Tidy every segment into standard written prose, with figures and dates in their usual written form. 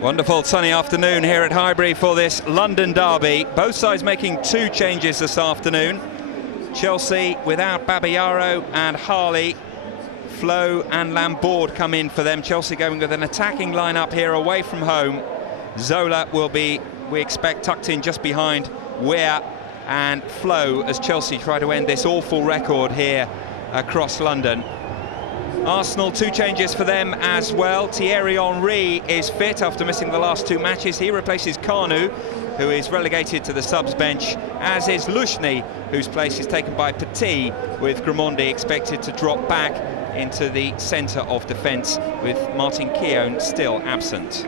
Wonderful sunny afternoon here at Highbury for this London derby. Both sides making two changes this afternoon. Chelsea without Babayaro and Harley. Flo and Lambord come in for them. Chelsea going with an attacking lineup here away from home. Zola will be, we expect, tucked in just behind Weah and Flo as Chelsea try to end this awful record here across London. Arsenal, two changes for them as well. Thierry Henry is fit after missing the last two matches. He replaces Kanu, who is relegated to the subs bench, as is Lushny, whose place is taken by Petit, with Grimandi expected to drop back into the centre of defence, with Martin Keown still absent.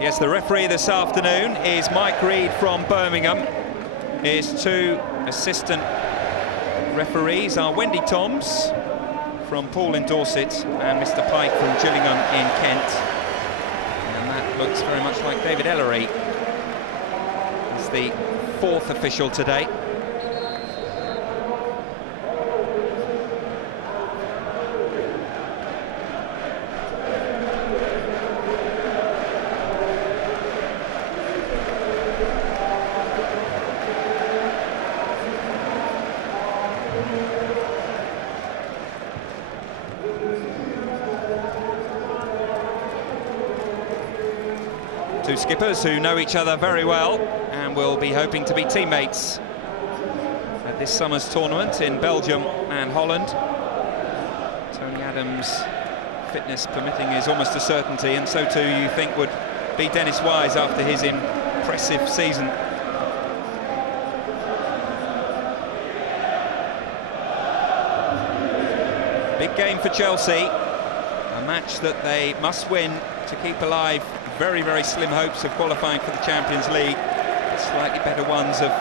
Yes, the referee this afternoon is Mike Reed from Birmingham. His two assistant referees are Wendy Toms from Poole in Dorset and Mr. Pike from Gillingham in Kent. And that looks very much like David Ellery. He's the fourth official today. Two skippers who know each other very well and will be hoping to be teammates at this summer's tournament in Belgium and Holland. Tony Adams' fitness permitting is almost a certainty, and so too you think would be Dennis Wise after his impressive season. Big game for Chelsea, a match that they must win to keep alive very, very slim hopes of qualifying for the Champions League. Slightly better ones of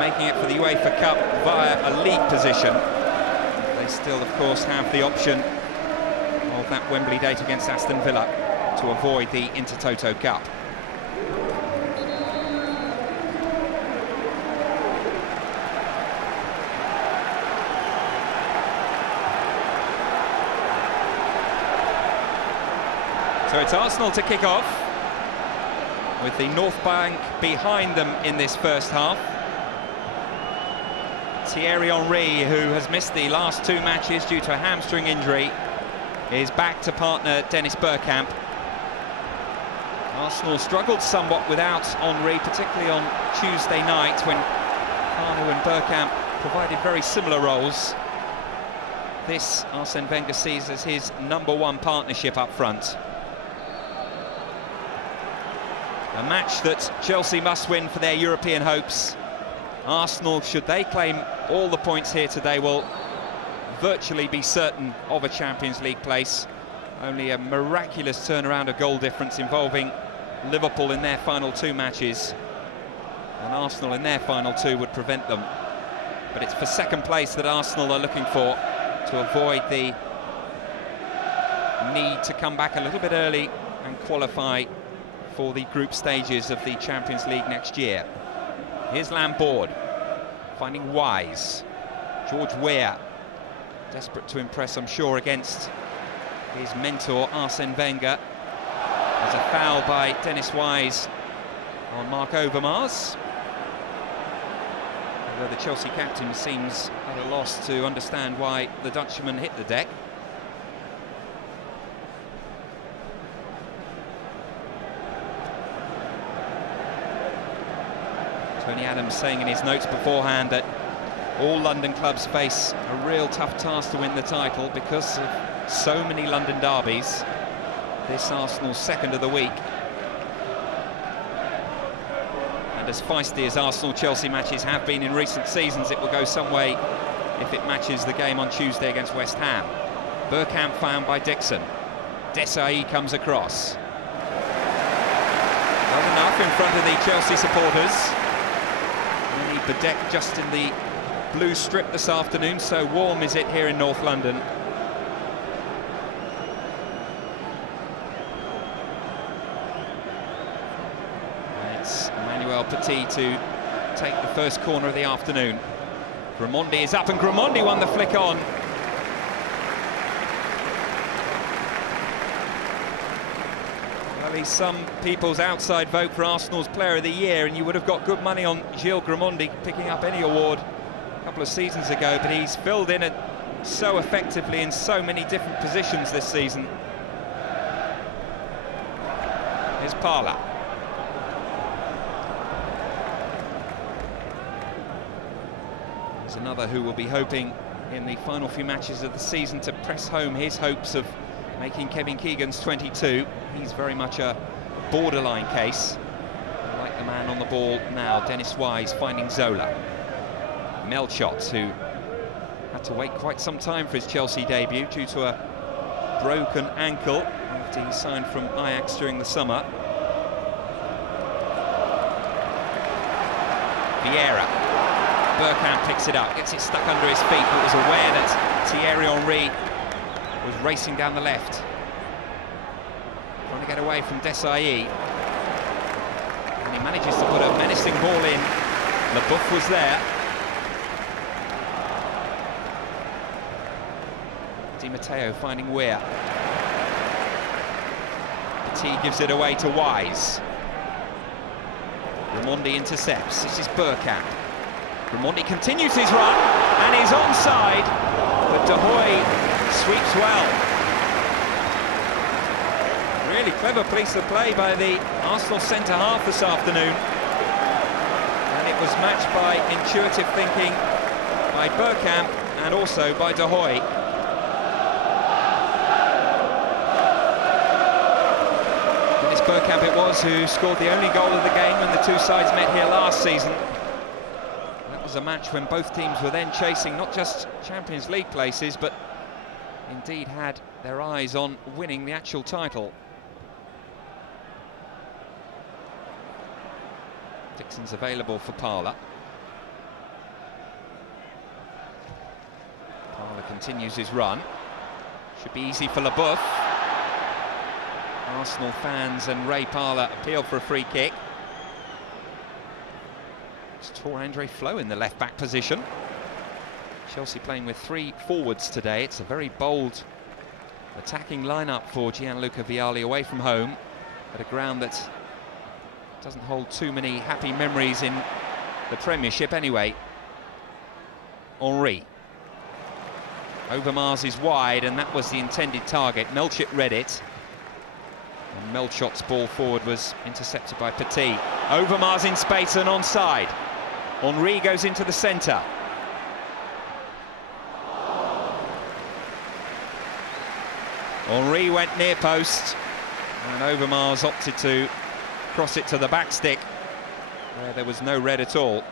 making it for the UEFA Cup via a league position. They still, of course, have the option of that Wembley date against Aston Villa to avoid the Intertoto Cup. So it's Arsenal to kick off, with the North Bank behind them in this first half. Thierry Henry, who has missed the last two matches due to a hamstring injury, is back to partner Dennis Bergkamp. Arsenal struggled somewhat without Henry, particularly on Tuesday night when Kanu and Bergkamp provided very similar roles. This Arsene Wenger sees as his #1 partnership up front. A match that Chelsea must win for their European hopes. Arsenal, should they claim all the points here today, will virtually be certain of a Champions League place. Only a miraculous turnaround of goal difference involving Liverpool in their final two matches, and Arsenal in their final two, would prevent them. But it's for second place that Arsenal are looking for, to avoid the need to come back a little bit early and qualify for the group stages of the Champions League next year. Here's Lambord, finding Wise. George Weah, desperate to impress, I'm sure, against his mentor Arsene Wenger. There's a foul by Dennis Wise on Mark Overmars. Although the Chelsea captain seems at a loss to understand why the Dutchman hit the deck. Tony Adams saying in his notes beforehand that all London clubs face a real tough task to win the title because of so many London derbies. This Arsenal's second of the week. And as feisty as Arsenal-Chelsea matches have been in recent seasons, it will go some way if it matches the game on Tuesday against West Ham. Bergkamp found by Dixon. Desai comes across. Not enough in front of the Chelsea supporters. Only Bedeck just in the blue strip this afternoon, so warm is it here in North London. It's Emmanuel Petit to take the first corner of the afternoon. Grimandi is up, and Grimandi won the flick on. Well, he's some people's outside vote for Arsenal's Player of the Year, and you would have got good money on Gilles Grimandi picking up any award a couple of seasons ago, but he's filled in it so effectively in so many different positions this season. Here's Parla. There's another who will be hoping in the final few matches of the season to press home his hopes of making Kevin Keegan's 22. He's very much a borderline case. I like the man on the ball now, Dennis Wise finding Zola. Melchot, who had to wait quite some time for his Chelsea debut due to a broken ankle after he signed from Ajax during the summer. Vieira. Bergkamp picks it up, gets it stuck under his feet, but was aware that Thierry Henry was racing down the left. Trying to get away from Desai. And he manages to put a menacing ball in. Leboeuf was there. Di Matteo finding Weir. Petit gives it away to Wise. Grimandi intercepts. This is Bergkamp. Grimandi continues his run, and he's onside, but De Hoy sweeps well. Really clever piece of play by the Arsenal centre-half this afternoon. And it was matched by intuitive thinking by Bergkamp and also by De Hoy. Dennis Bergkamp it was who scored the only goal of the game when the two sides met here last season. Was a match when both teams were then chasing not just Champions League places, but indeed had their eyes on winning the actual title. Dixon's available for Parla. Parla continues his run. Should be easy for Leboeuf. Arsenal fans and Ray Parla appeal for a free kick. Tore-Andre Flo in the left-back position. Chelsea playing with 3 forwards today. It's a very bold attacking lineup for Gianluca Vialli away from home at a ground that doesn't hold too many happy memories in the Premiership anyway. Henry. Overmars is wide, and that was the intended target. Melchot read it. And Melchot's ball forward was intercepted by Petit. Overmars in space and onside. Henry goes into the centre. Henry went near post, and Overmars opted to cross it to the back stick, where there was no red at all.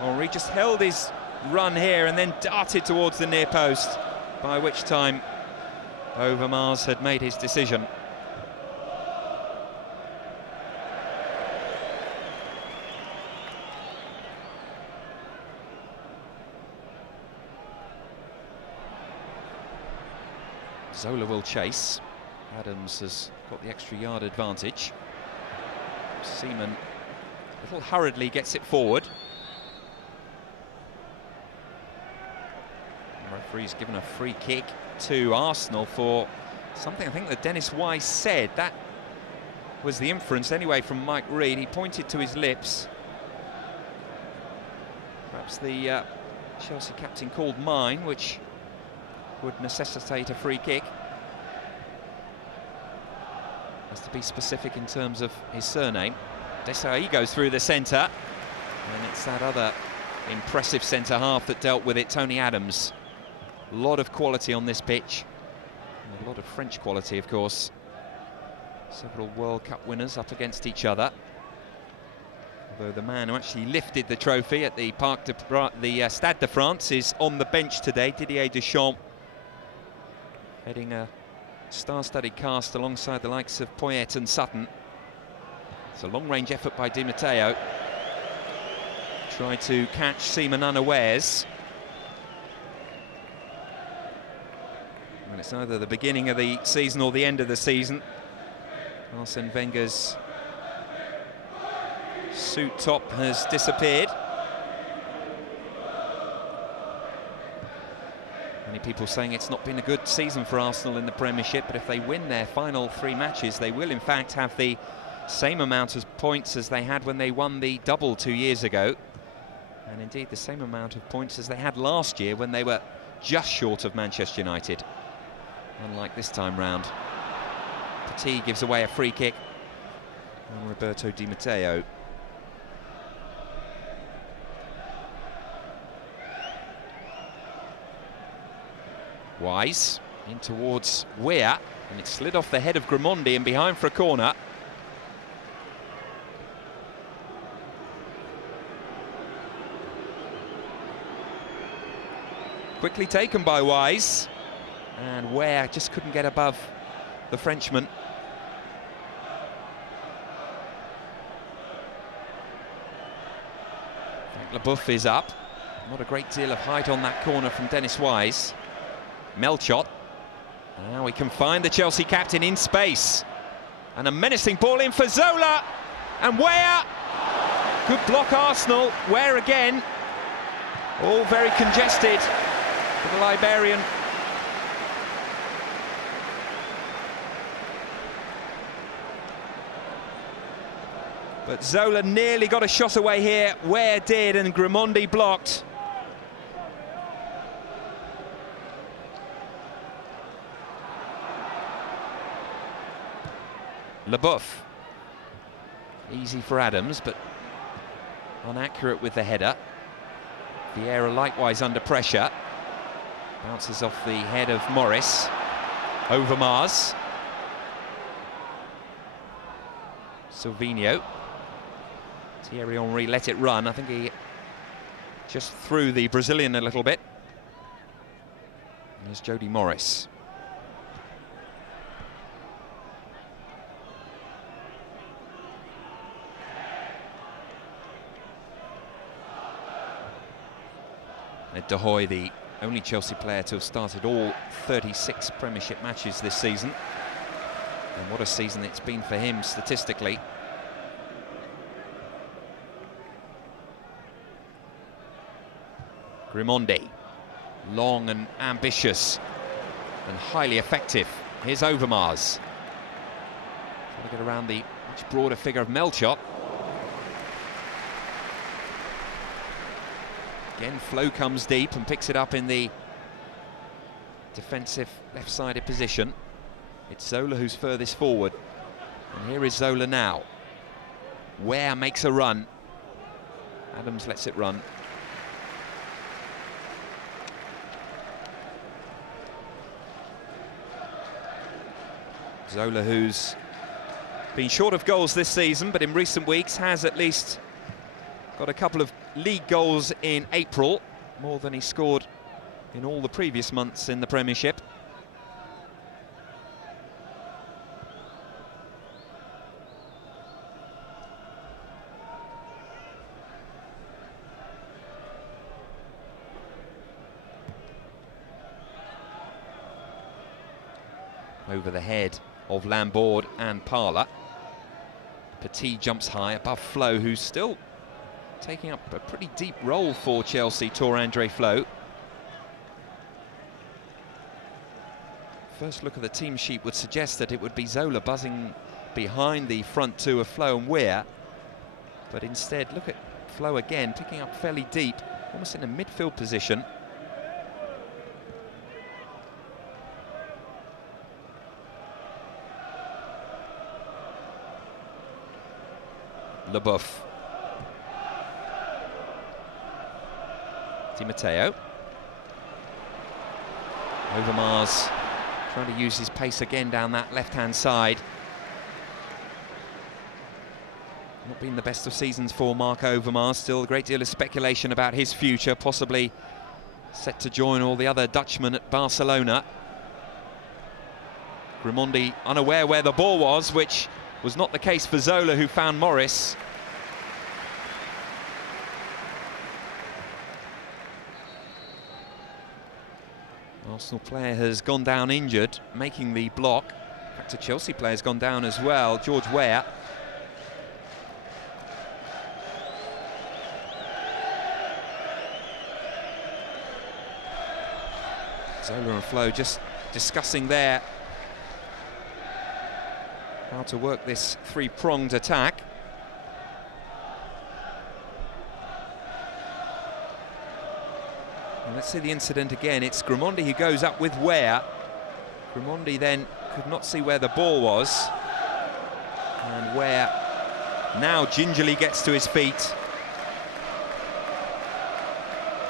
Henry just held his run here and then darted towards the near post, by which time Overmars had made his decision. Zola will chase. Adams has got the extra yard advantage. Seaman a little hurriedly gets it forward. The referee's given a free kick to Arsenal for something I think that Dennis Wise said. That was the inference anyway from Mike Reid. He pointed to his lips. Perhaps the Chelsea captain called mine, which would necessitate a free kick. Has to be specific in terms of his surname. Desai goes through the centre, and it's that other impressive centre-half that dealt with it, Tony Adams. A lot of quality on this pitch, and a lot of French quality, of course. Several World Cup winners up against each other. Although the man who actually lifted the trophy at the Stade de France is on the bench today, Didier Deschamps, heading a star-studded cast alongside the likes of Poyet and Sutton. It's a long-range effort by Di Matteo. Tried to catch Seaman unawares. And it's either the beginning of the season or the end of the season. Arsene Wenger's suit top has disappeared. Many people saying it's not been a good season for Arsenal in the Premiership, but if they win their final 3 matches, they will in fact have the same amount of points as they had when they won the double 2 years ago, and indeed the same amount of points as they had last year when they were just short of Manchester United. Unlike this time round. Petit gives away a free kick, and Roberto Di Matteo. Wise in towards Weah, and it slid off the head of Grimandi and behind for a corner. Quickly taken by Wise, and Weah just couldn't get above the Frenchman. Leboeuf is up. Not a great deal of height on that corner from Dennis Wise. Melchot. Now we can find the Chelsea captain in space. And a menacing ball in for Zola. And Weah. Good block, Arsenal. Weah again. All very congested for the Liberian. But Zola nearly got a shot away here. Weah did, and Grimandi blocked. Leboeuf. Easy for Adams, but inaccurate with the header. Vieira likewise under pressure. Bounces off the head of Morris. Overmars. Silvinho. Thierry Henry let it run. I think he just threw the Brazilian a little bit. There's Jody Morris. Ed De Hoy, the only Chelsea player to have started all 36 Premiership matches this season. And what a season it's been for him statistically. Grimandi, long and ambitious and highly effective. Here's Overmars. Trying to get around the much broader figure of Melchot. Again, Flo comes deep and picks it up in the defensive left-sided position. It's Zola who's furthest forward. And here is Zola now. Weah makes a run. Adams lets it run. Zola, who's been short of goals this season, but in recent weeks has at least got a couple of league goals in April, more than he scored in all the previous months in the Premiership. Over the head of Lambord and Parla. Petit jumps high above Flo, who's still taking up a pretty deep role for Chelsea, Tore-André Flo. First look at the team sheet would suggest that it would be Zola buzzing behind the front two of Flo and Weah. But instead, look at Flo again, picking up fairly deep, almost in a midfield position. Leboeuf. Di Matteo. Overmars trying to use his pace again down that left-hand side. Not been the best of seasons for Marc Overmars. Still a great deal of speculation about his future, possibly set to join all the other Dutchmen at Barcelona. Grimandi unaware where the ball was, which was not the case for Zola, who found Morris. Arsenal player has gone down injured, making the block. In fact, a Chelsea player's gone down as well, George Weah. Zola and Flo just discussing there how to work this three-pronged attack. And let's see the incident again. It's Grimandi who goes up with Weah. Grimandi then could not see where the ball was. And Weah now gingerly gets to his feet.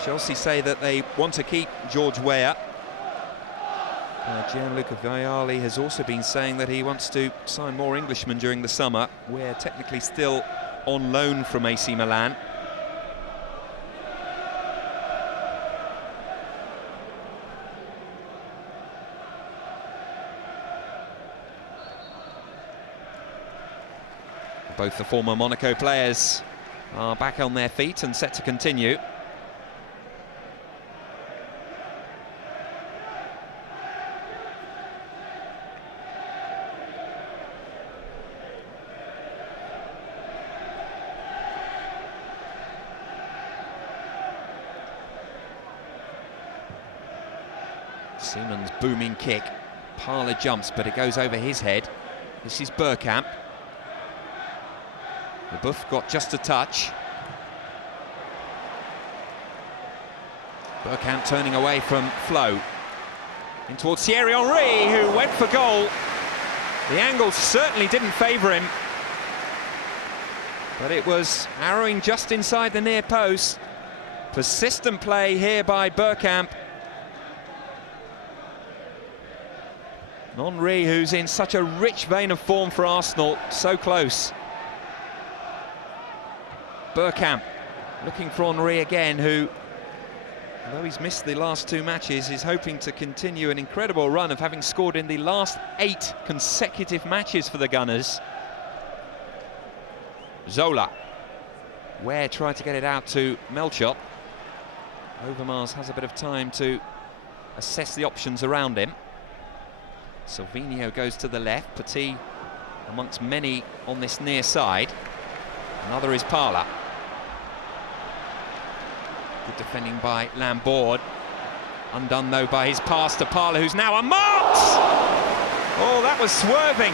Chelsea say that they want to keep George Weah. Gianluca Vialli has also been saying that he wants to sign more Englishmen during the summer. We're technically still on loan from AC Milan. Both the former Monaco players are back on their feet and set to continue. Seaman's booming kick. Parlour jumps, but it goes over his head. This is Bergkamp. Leboeuf got just a touch. Bergkamp turning away from Flo. In towards Thierry Henry, who went for goal. The angle certainly didn't favour him, but it was arrowing just inside the near post. Persistent play here by Bergkamp. Henry, who's in such a rich vein of form for Arsenal, so close. Bergkamp looking for Henry again, who, although he's missed the last two matches, is hoping to continue an incredible run of having scored in the last 8 consecutive matches for the Gunners. Zola. Ware tried to get it out to Melchot. Overmars has a bit of time to assess the options around him. Silvinho goes to the left, Petit amongst many on this near side. Another is Parlour. Good defending by Lambord. Undone though by his pass to Parlour, who's now unmarked! Oh, that was swerving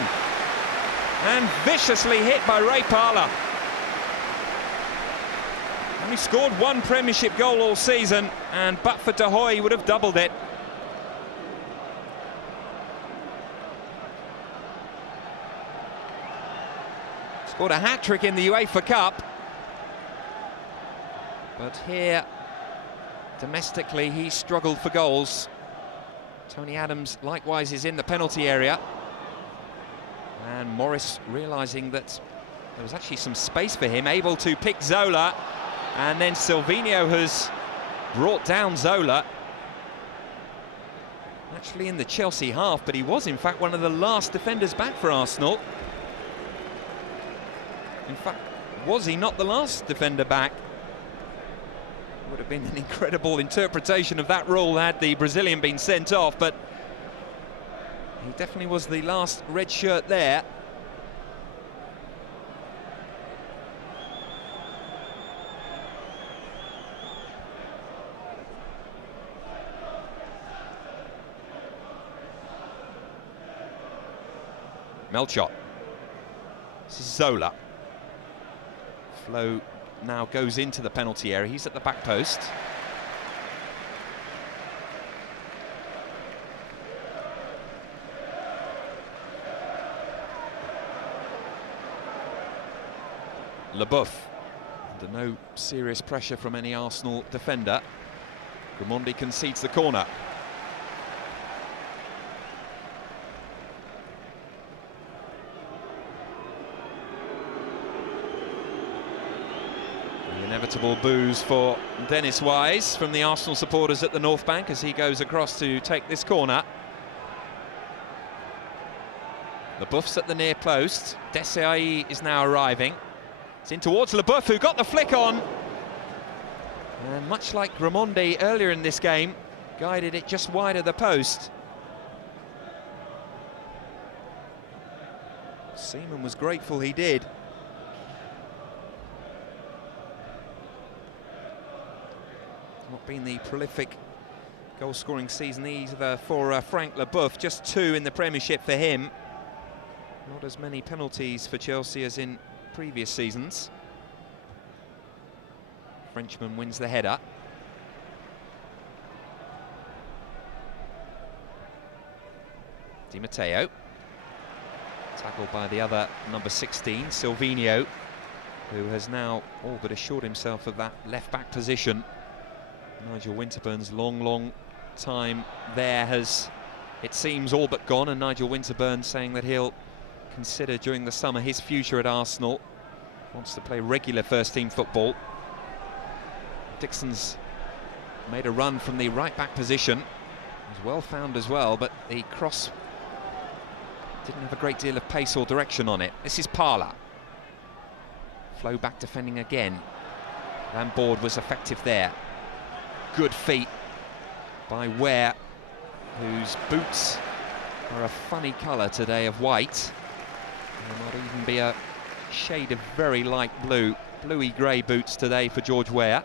and viciously hit by Ray Parlour. Only scored 1 Premiership goal all season, and but for De Hoy, he would have doubled it. Scored a hat-trick in the UEFA Cup. But here, domestically, he struggled for goals. Tony Adams, likewise, is in the penalty area. And Morris, realising that there was actually some space for him, able to pick Zola. And then Silvinho has brought down Zola. Actually in the Chelsea half, but he was, in fact, one of the last defenders back for Arsenal. In fact, was he not the last defender back? Would have been an incredible interpretation of that rule had the Brazilian been sent off, but he definitely was the last red shirt there. Melchot. This is Zola. Flo now goes into the penalty area. He's at the back post. Leboeuf, under no serious pressure from any Arsenal defender. Grimandi concedes the corner. The inevitable boos for Dennis Wise from the Arsenal supporters at the North Bank as he goes across to take this corner. Leboeuf's at the near post. Desailly is now arriving. It's in towards Leboeuf, who got the flick on. And much like Raimondi earlier in this game, guided it just wide of the post. Seaman was grateful he did. Not been the prolific goal-scoring season either for Frank Leboeuf, just 2 in the Premiership for him. Not as many penalties for Chelsea as in previous seasons. Frenchman wins the header. Di Matteo. Tackled by the other number 16, Silvinho, who has now all but assured himself of that left-back position. Nigel Winterburn's long time there has, it seems, all but gone, and Nigel Winterburn saying that he'll consider during the summer his future at Arsenal. Wants to play regular first-team football. Dixon's made a run from the right-back position. Was well found as well, but the cross didn't have a great deal of pace or direction on it. This is Parla. Flow back defending again. Lambord was effective there. Good feet by Ware, whose boots are a funny colour today of white. There might even be a shade of very light blue, bluey grey boots today for George Ware.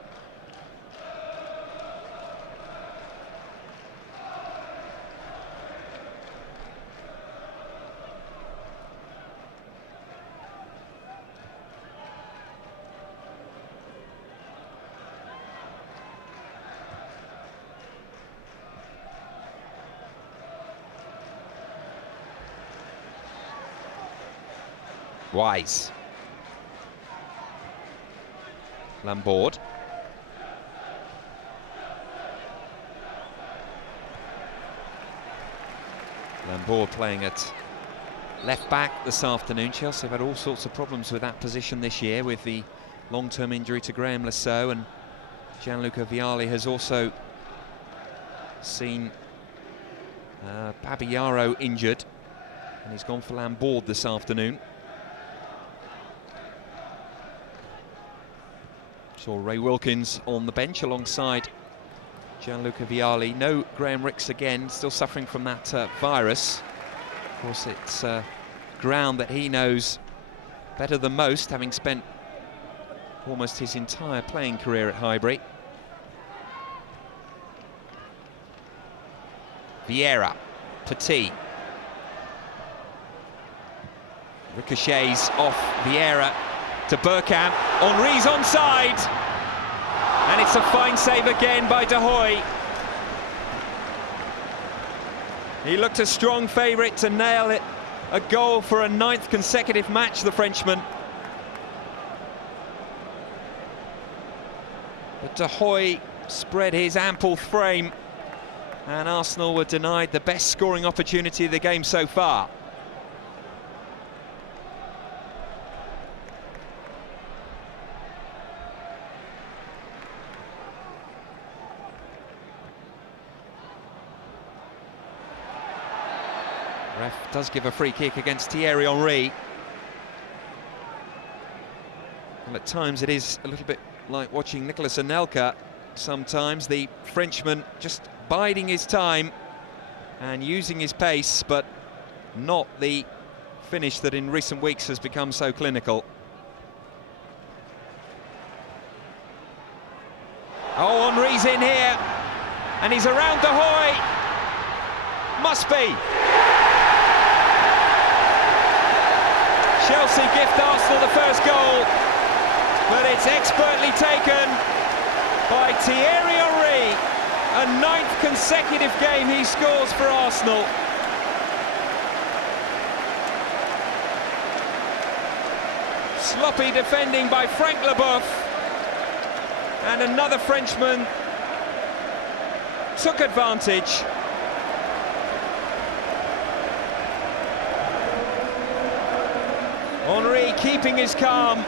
Wise. Lambord. Lambord playing at left back this afternoon. Chelsea have had all sorts of problems with that position this year, with the long-term injury to Graham Lasso, and Gianluca Vialli has also seen Babayaro injured, and he's gone for Lambord this afternoon. Saw Ray Wilkins on the bench alongside Gianluca Vialli. No Graham Rix again, still suffering from that virus. Of course, it's ground that he knows better than most, having spent almost his entire playing career at Highbury. Vieira, Petit. Ricochets off Vieira to Bergkamp. Henry's onside, and it's a fine save again by De Hoy. He looked a strong favourite to nail it, a goal for a 9th consecutive match, the Frenchman. But De Hoy spread his ample frame, and Arsenal were denied the best scoring opportunity of the game so far. Ref does give a free kick against Thierry Henry. Well, at times it is a little bit like watching Nicolas Anelka. Sometimes the Frenchman just biding his time and using his pace, but not the finish that in recent weeks has become so clinical. Oh, Henry's in here, and he's around De Hoy. Must be. Chelsea gift Arsenal the first goal, but it's expertly taken by Thierry Henry. A 9th consecutive game he scores for Arsenal. Sloppy defending by Frank Leboeuf, and another Frenchman took advantage. Henry keeping his calm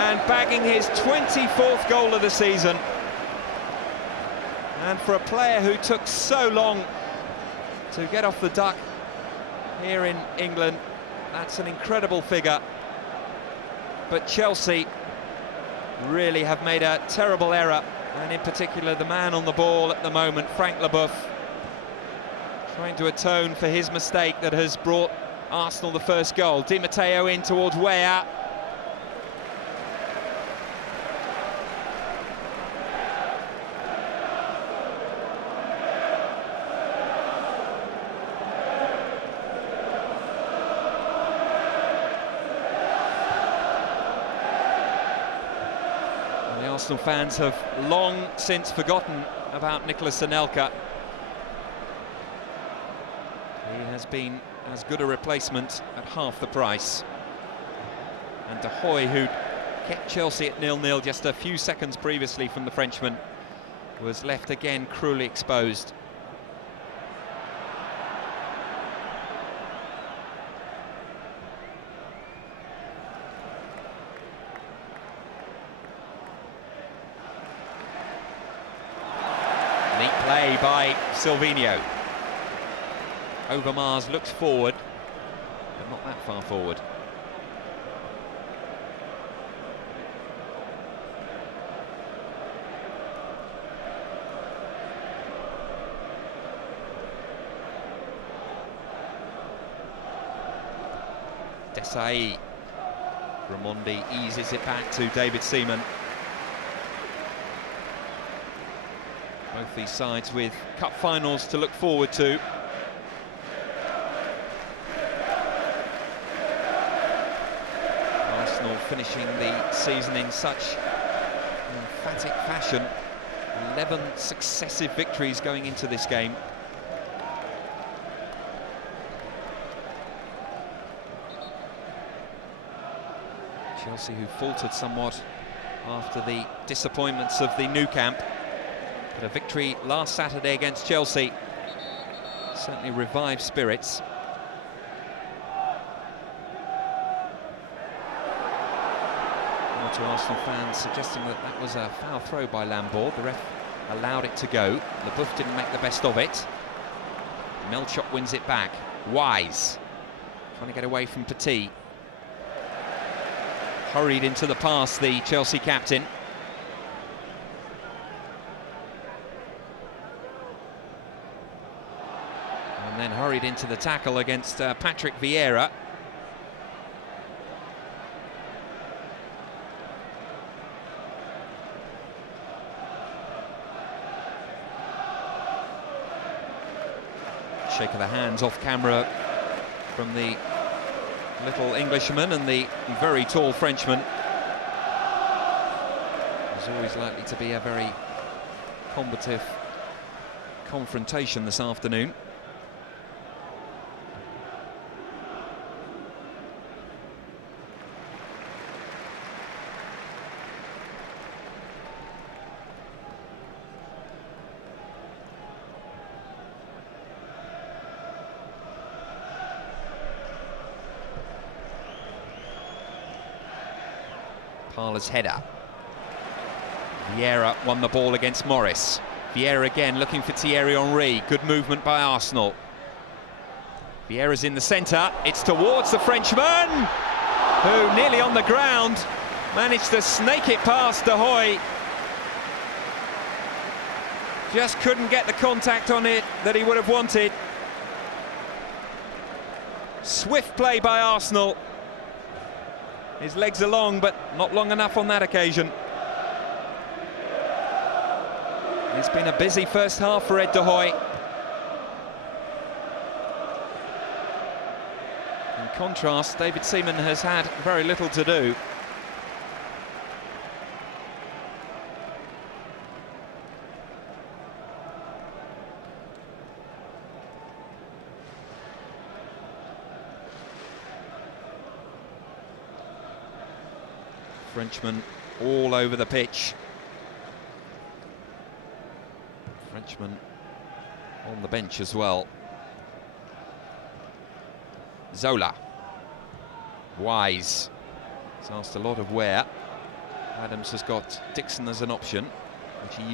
and bagging his 24th goal of the season. And for a player who took so long to get off the duck here in England, that's an incredible figure. But Chelsea really have made a terrible error, and in particular the man on the ball at the moment, Frank Leboeuf, trying to atone for his mistake that has brought Arsenal the first goal. Di Matteo in towards Weah. The Arsenal fans have long since forgotten about Nicolas Anelka. He has been as good a replacement at half the price. And De Goey, who kept Chelsea at 0-0 just a few seconds previously from the Frenchman, was left again cruelly exposed. Neat play by Silvinho. Overmars looks forward, but not that far forward. Desailly. Raimondi eases it back to David Seaman. Both these sides with cup finals to look forward to. Arsenal finishing the season in such emphatic fashion. 11 successive victories going into this game. Chelsea, who faltered somewhat after the disappointments of the Nou Camp, but a victory last Saturday against Chelsea certainly revived spirits. More to Arsenal fans suggesting that that was a foul throw by Lambourd. The ref allowed it to go. Leboeuf didn't make the best of it. Melchot wins it back. Wise trying to get away from Petit. Hurried into the pass, the Chelsea captain. And then hurried into the tackle against Patrick Vieira. Shake of the hands off camera from the little Englishman and the very tall Frenchman. There's always likely to be a very combative confrontation this afternoon. Parler's header. Vieira won the ball against Morris. Vieira again looking for Thierry Henry. Good movement by Arsenal. Vieira's in the centre. It's towards the Frenchman, who nearly on the ground managed to snake it past De Goey. Just couldn't get the contact on it that he would have wanted. Swift play by Arsenal. His legs are long, but not long enough on that occasion. It's been a busy first half for Ed De Goey. In contrast, David Seaman has had very little to do. Frenchman all over the pitch. Frenchman on the bench as well. Zola. Wise. He's asked a lot of Weah. Adams has got Dixon as an option, which he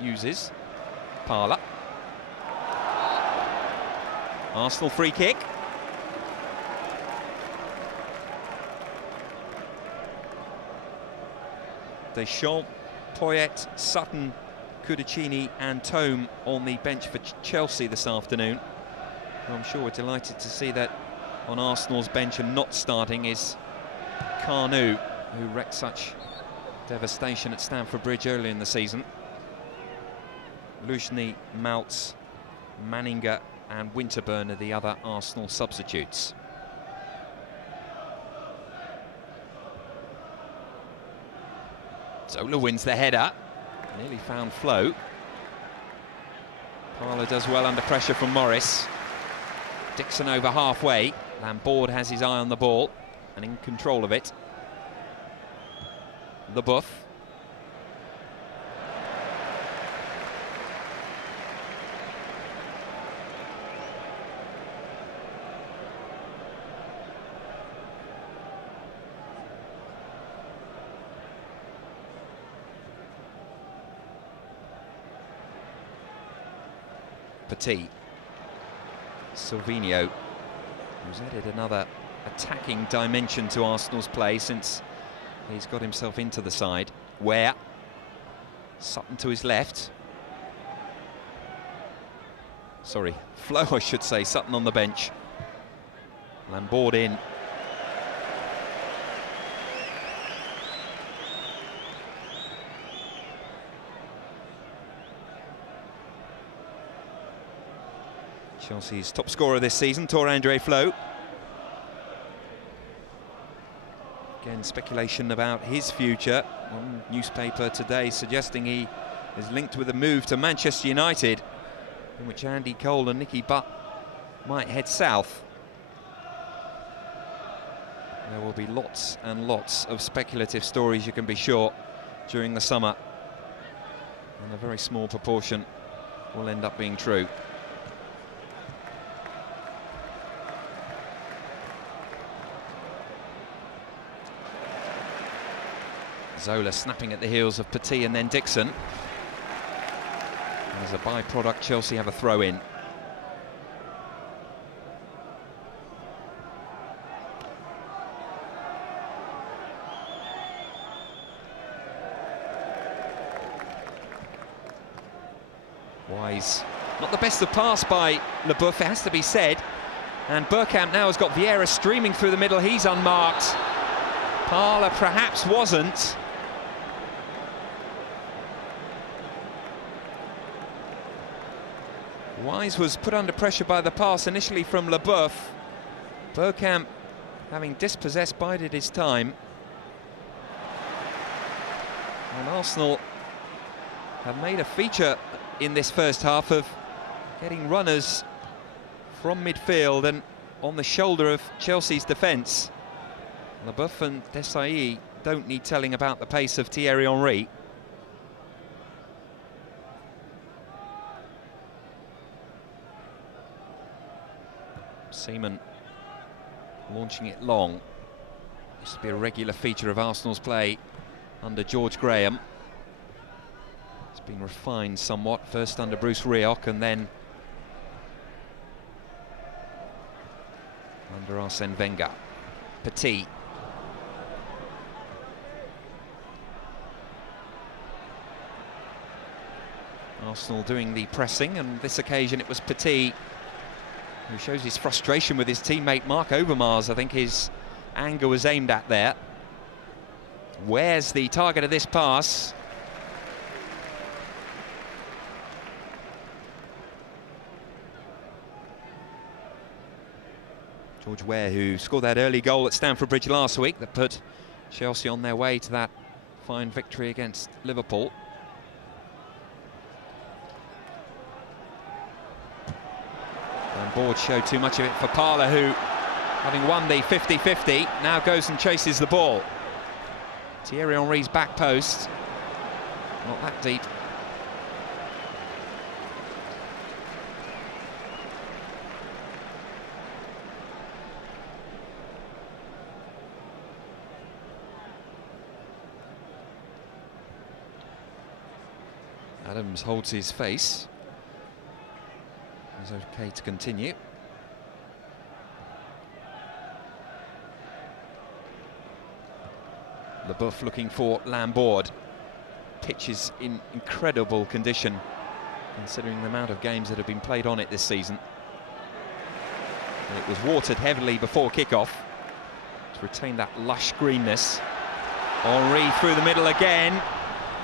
uses. Parler. Arsenal free kick. Deschamps, Poyet, Sutton, Cudicini and Tome on the bench for Chelsea this afternoon. I'm sure we're delighted to see that on Arsenal's bench and not starting is Carnu, who wreaked such devastation at Stamford Bridge early in the season. Luzhny, Maltz, Manninger and Winterburn are the other Arsenal substitutes. Zola wins the header, nearly found Flo. Parler does well under pressure from Morris. Dixon over halfway. Lambord has his eye on the ball and in control of it. Leboeuf. Petit. Silvinho, who's added another attacking dimension to Arsenal's play since he's got himself into the side. Where? Sutton to his left. Sorry, Flo I should say, Sutton on the bench. Lambord in. Chelsea's top scorer this season, Tore-André Flo. Again, speculation about his future. One newspaper today suggesting he is linked with a move to Manchester United, in which Andy Cole and Nicky Butt might head south. There will be lots and lots of speculative stories, you can be sure, during the summer. And a very small proportion will end up being true. Zola snapping at the heels of Petit and then Dixon. As a byproduct, Chelsea have a throw-in. Wise. Not the best of pass by Leboeuf, it has to be said. And Bergkamp now has got Vieira streaming through the middle. He's unmarked. Parler perhaps wasn't. Wise was put under pressure by the pass initially from Leboeuf. Bergkamp, having dispossessed, bided his time. And Arsenal have made a feature in this first half of getting runners from midfield and on the shoulder of Chelsea's defence. Leboeuf and Desailly don't need telling about the pace of Thierry Henry. Seaman launching it long. Used to be a regular feature of Arsenal's play under George Graham. It's been refined somewhat, first under Bruce Rioch and then under Arsene Wenger. Petit. Arsenal doing the pressing, and this occasion it was Petit who shows his frustration with his teammate Mark Overmars. I think his anger was aimed at there. Where's the target of this pass? George Ware, who scored that early goal at Stamford Bridge last week that put Chelsea on their way to that fine victory against Liverpool. Board showed too much of it for Parler, who, having won the 50-50, now goes and chases the ball. Thierry Henry's back post, not that deep. Adams holds his face. He's okay to continue. Leboeuf looking for Lambord. Pitch is in incredible condition, considering the amount of games that have been played on it this season. It was watered heavily before kickoff to retain that lush greenness. Henry through the middle again,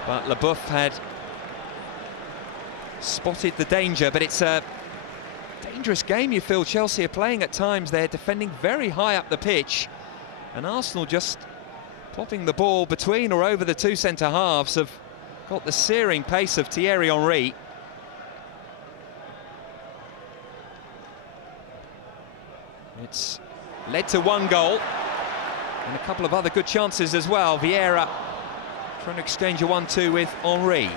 but Leboeuf had spotted the danger, but it's a dangerous game you feel Chelsea are playing at times. They're defending very high up the pitch, and Arsenal just plopping the ball between or over the two centre-halves have got the searing pace of Thierry Henry. It's led to one goal and a couple of other good chances as well. Vieira trying to exchange a 1-2 with Henry.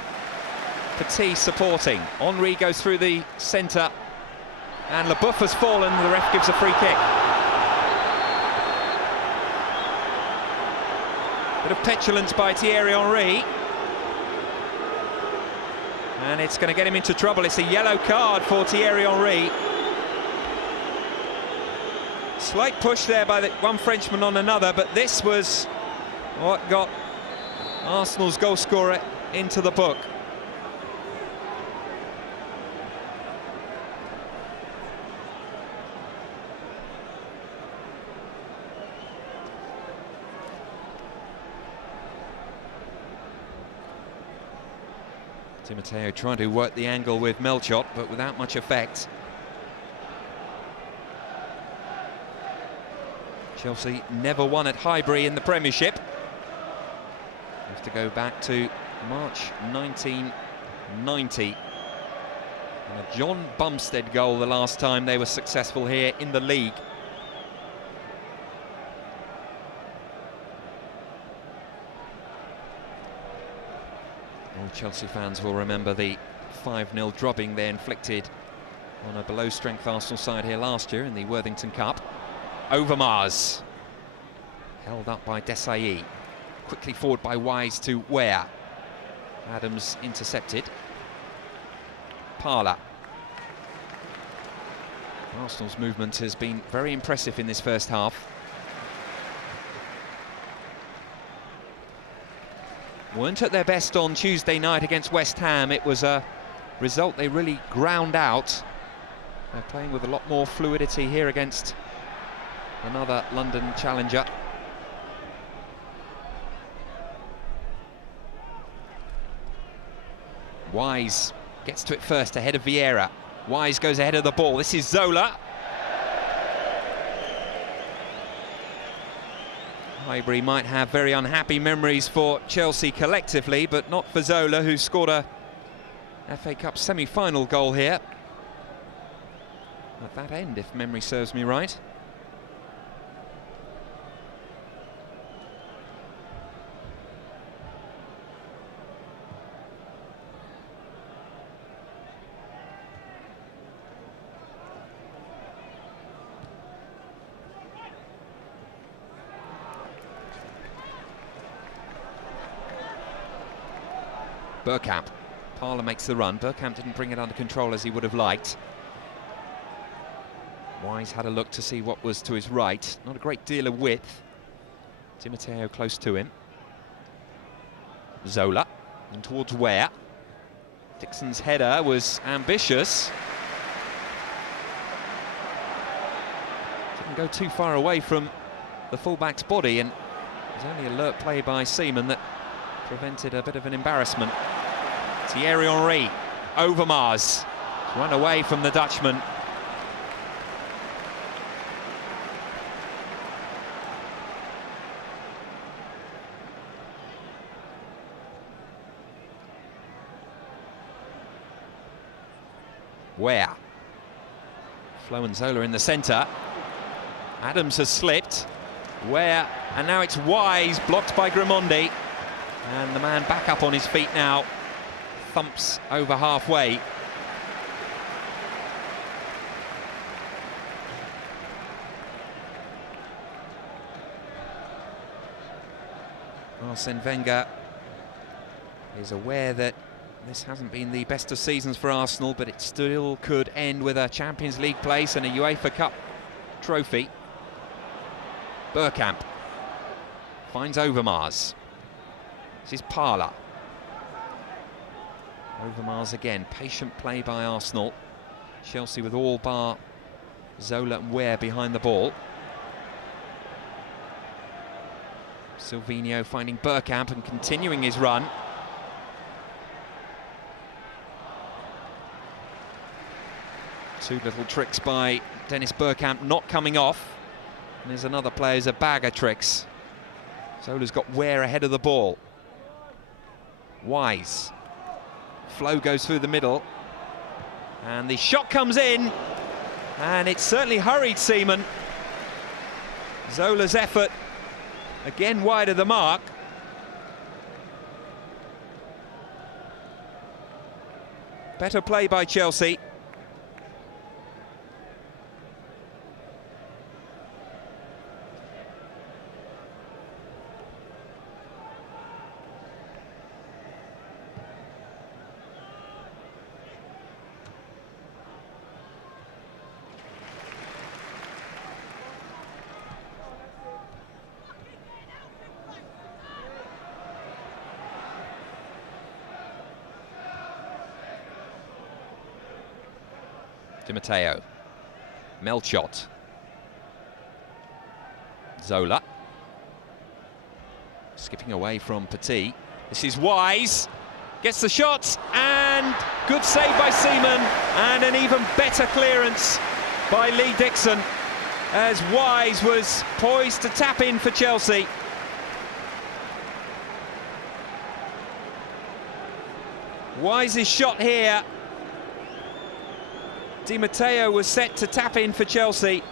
Petit supporting. Henry goes through the centre and Leboeuf has fallen. The ref gives a free kick. Bit of petulance by Thierry Henry. And it's going to get him into trouble. It's a yellow card for Thierry Henry. Slight push there by the one Frenchman on another, but this was what got Arsenal's goal scorer into the book. Di Matteo trying to work the angle with Melchot, but without much effect. Chelsea never won at Highbury in the Premiership. We have to go back to March 1990. And a John Bumstead goal the last time they were successful here in the league. All Chelsea fans will remember the 5-0 drubbing they inflicted on a below-strength Arsenal side here last year in the Worthington Cup. Overmars, held up by Desailly, quickly forward by Wise to Ware. Adams intercepted. Parla. Arsenal's movement has been very impressive in this first half. Weren't at their best on Tuesday night against West Ham. It was a result they really ground out. They're playing with a lot more fluidity here against another London challenger. Wise gets to it first ahead of Vieira. Wise goes ahead of the ball. This is Zola. Highbury might have very unhappy memories for Chelsea collectively, but not for Zola, who scored a FA Cup semi-final goal here at that end, if memory serves me right. Bergkamp. Parla makes the run. Bergkamp didn't bring it under control as he would have liked. Wise had a look to see what was to his right. Not a great deal of width. Di Matteo close to him. Zola. And towards Ware. Dixon's header was ambitious. Didn't go too far away from the fullback's body, and it was only alert play by Seaman that prevented a bit of an embarrassment. Thierry Henry, Overmars, run away from the Dutchman. Ware. Flo and Zola in the centre. Adams has slipped. Ware, and now it's Wise, blocked by Grimmondi. And the man back up on his feet now, thumps over halfway. Arsene Wenger is aware that This hasn't been the best of seasons for Arsenal, but it still could end with a Champions League place and a UEFA Cup trophy. Bergkamp finds Overmars. This is Parla. Overmars again, patient play by Arsenal. Chelsea with all bar Zola and Ware behind the ball. Silvinho finding Bergkamp and continuing his run. Two little tricks by Dennis Bergkamp not coming off. And there's another player who's a bag of tricks. Zola's got Ware ahead of the ball. Wise. Flow goes through the middle. And the shot comes in. And it certainly hurried Seaman. Zola's effort, again wide of the mark. Better play by Chelsea. Di Matteo, Melchot, Zola, skipping away from Petit. This is Wise, gets the shot, and good save by Seaman, and an even better clearance by Lee Dixon, as Wise was poised to tap in for Chelsea. Wise's shot here. Di Matteo was set to tap in for Chelsea.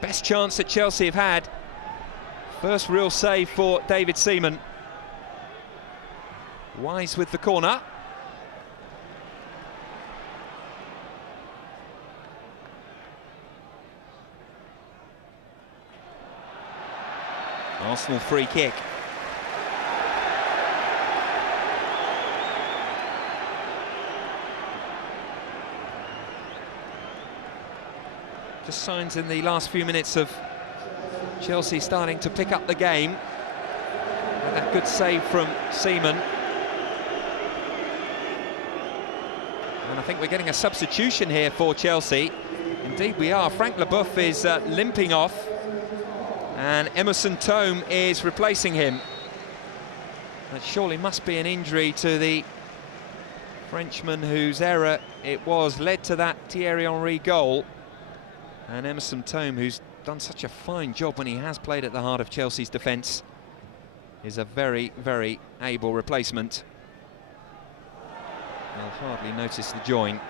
Best chance that Chelsea have had. First real save for David Seaman. Wise with the corner. Arsenal free kick. Just signs in the last few minutes of Chelsea starting to pick up the game. And that good save from Seaman. And I think we're getting a substitution here for Chelsea. Indeed we are. Frank Leboeuf is limping off. And Emerson Thome is replacing him. That surely must be an injury to the Frenchman whose error it was led to that Thierry Henry goal. And Emerson Thome, who's done such a fine job when he has played at the heart of Chelsea's defence, is a very, very able replacement. I'll hardly notice the join.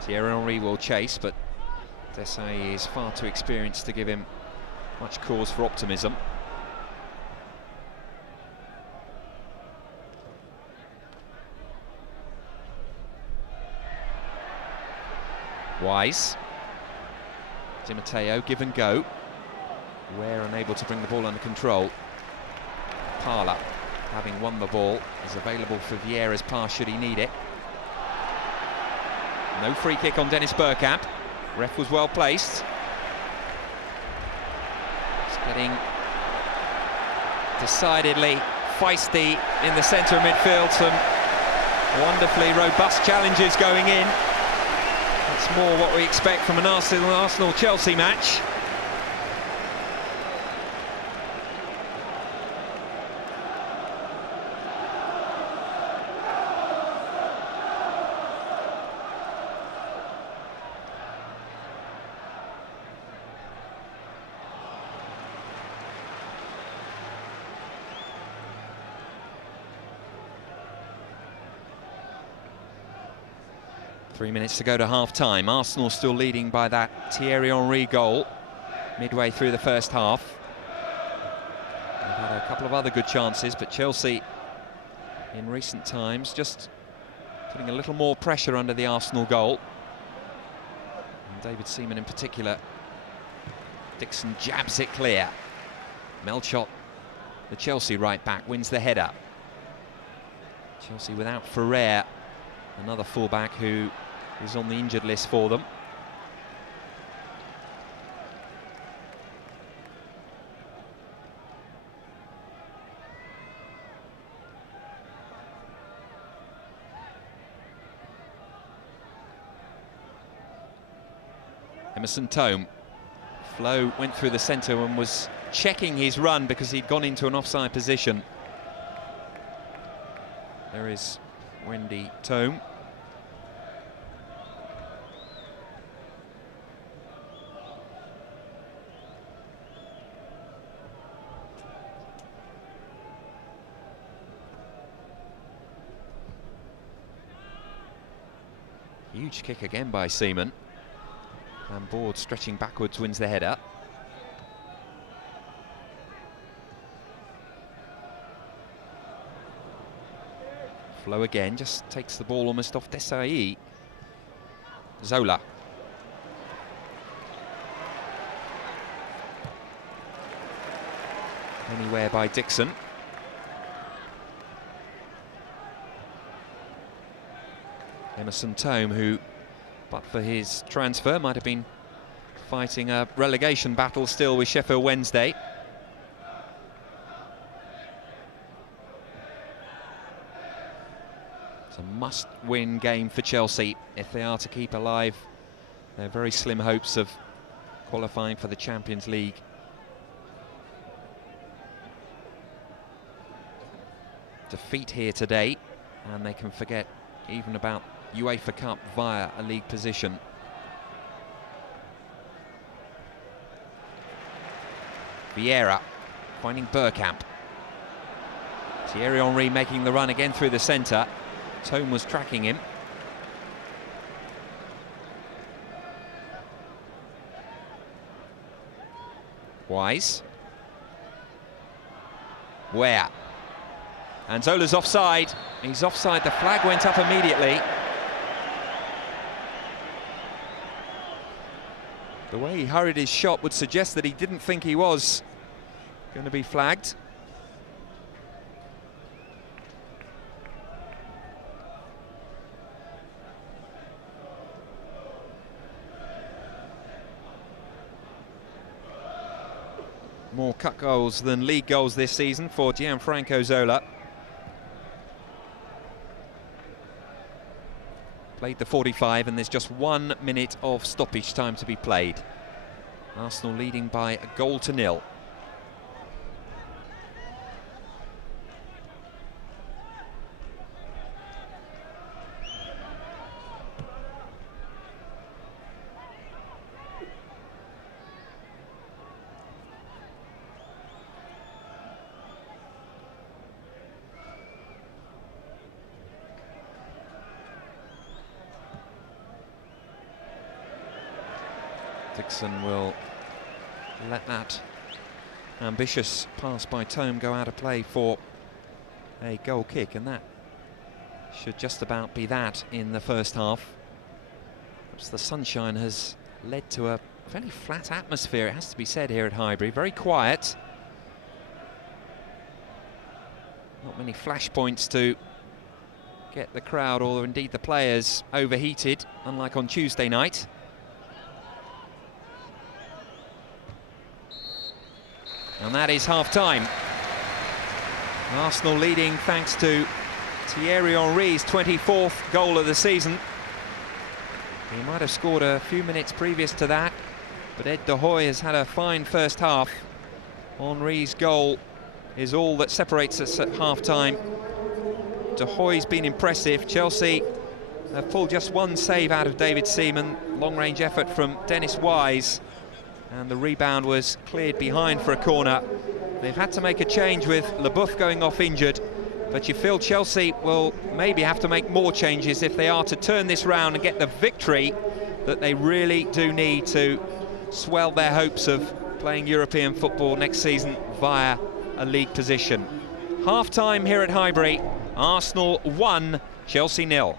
Thierry Henry will chase, but Desailly is far too experienced to give him much cause for optimism. Wise. Di Matteo, give and go. Ware unable to bring the ball under control. Parla, having won the ball, is available for Vieira's pass should he need it. No free kick on Dennis Bergkamp. Ref was well placed. It's getting decidedly feisty in the centre of midfield. Some wonderfully robust challenges going in. That's more what we expect from an Arsenal-Chelsea match. Three minutes to go to half-time. Arsenal still leading by that Thierry Henry goal midway through the first half. They've had a couple of other good chances, but Chelsea in recent times just putting a little more pressure under the Arsenal goal. And David Seaman in particular. Dixon jabs it clear. Melchot, the Chelsea right back, wins the header. Chelsea without Ferrer, another fullback who is on the injured list for them. Emerson Thome. Flo went through the centre and was checking his run because he'd gone into an offside position. There is Wendy Thome. Huge kick again by Seaman. Van Boord stretching backwards wins the header. Flo again, just takes the ball almost off Desai. Zola. Anywhere by Dixon. Emerson Thome, who, but for his transfer, might have been fighting a relegation battle still with Sheffield Wednesday. It's a must-win game for Chelsea if they are to keep alive their very slim hopes of qualifying for the Champions League. Defeat here today, and they can forget even about UEFA Cup via a league position. Vieira finding Bergkamp. Thierry Henry making the run again through the centre. Thome was tracking him. Wise. Where? And Zola's offside. He's offside. The flag went up immediately. The way he hurried his shot would suggest that he didn't think he was going to be flagged. More cut goals than league goals this season for Gianfranco Zola. Played the 45 and there's just 1 minute of stoppage time to be played. Arsenal leading by a goal to nil. Dixon will let that ambitious pass by Thome go out of play for a goal kick, and that should just about be that in the first half. Perhaps the sunshine has led to a fairly flat atmosphere, it has to be said, here at Highbury. Very quiet. Not many flashpoints to get the crowd or indeed the players overheated, unlike on Tuesday night. And that is half-time. Arsenal leading thanks to Thierry Henry's 24th goal of the season. He might have scored a few minutes previous to that, but Ed de Hoy has had a fine first half. Henry's goal is all that separates us at half-time. De Hoy's been impressive. Chelsea have pulled just one save out of David Seaman. Long-range effort from Dennis Wise, and the rebound was cleared behind for a corner. They've had to make a change with Leboeuf going off injured, but you feel Chelsea will maybe have to make more changes if they are to turn this round and get the victory that they really do need to swell their hopes of playing European football next season via a league position. Half-time here at Highbury, Arsenal 1, Chelsea 0.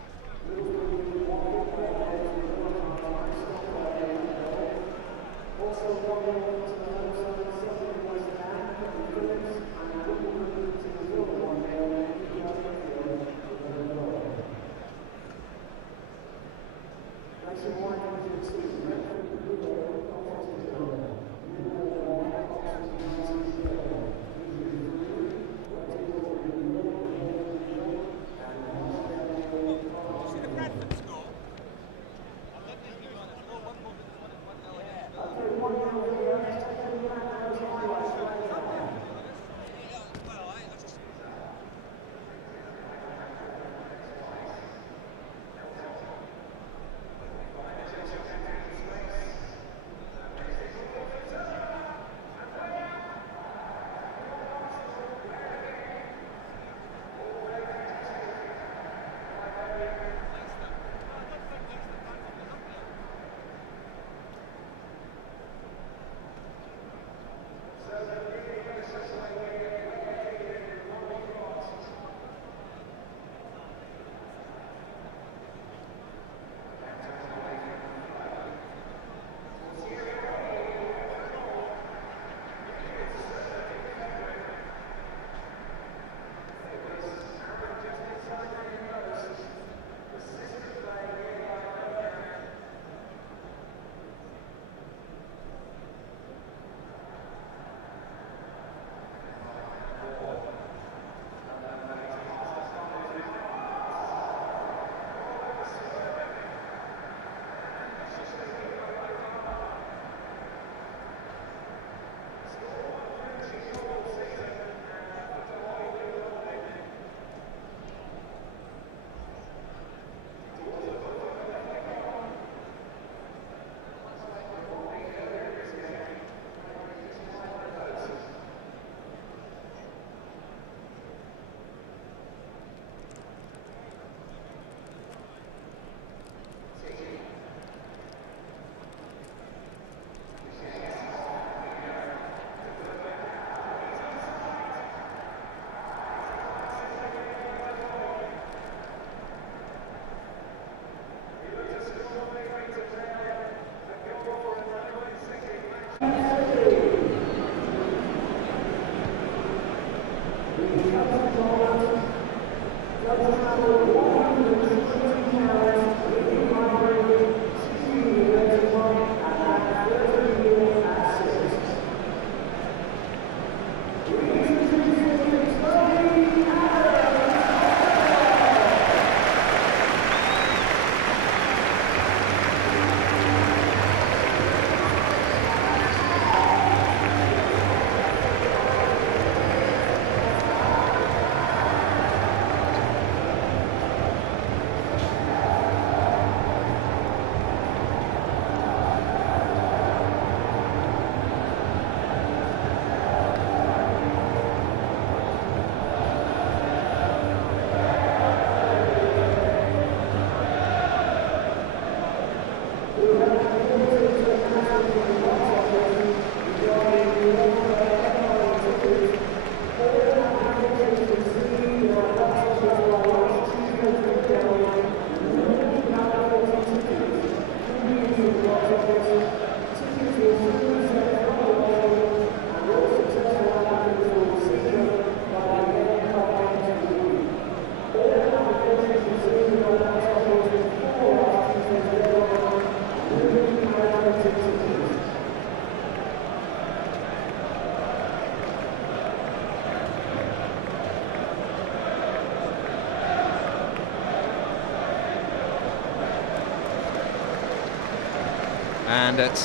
And at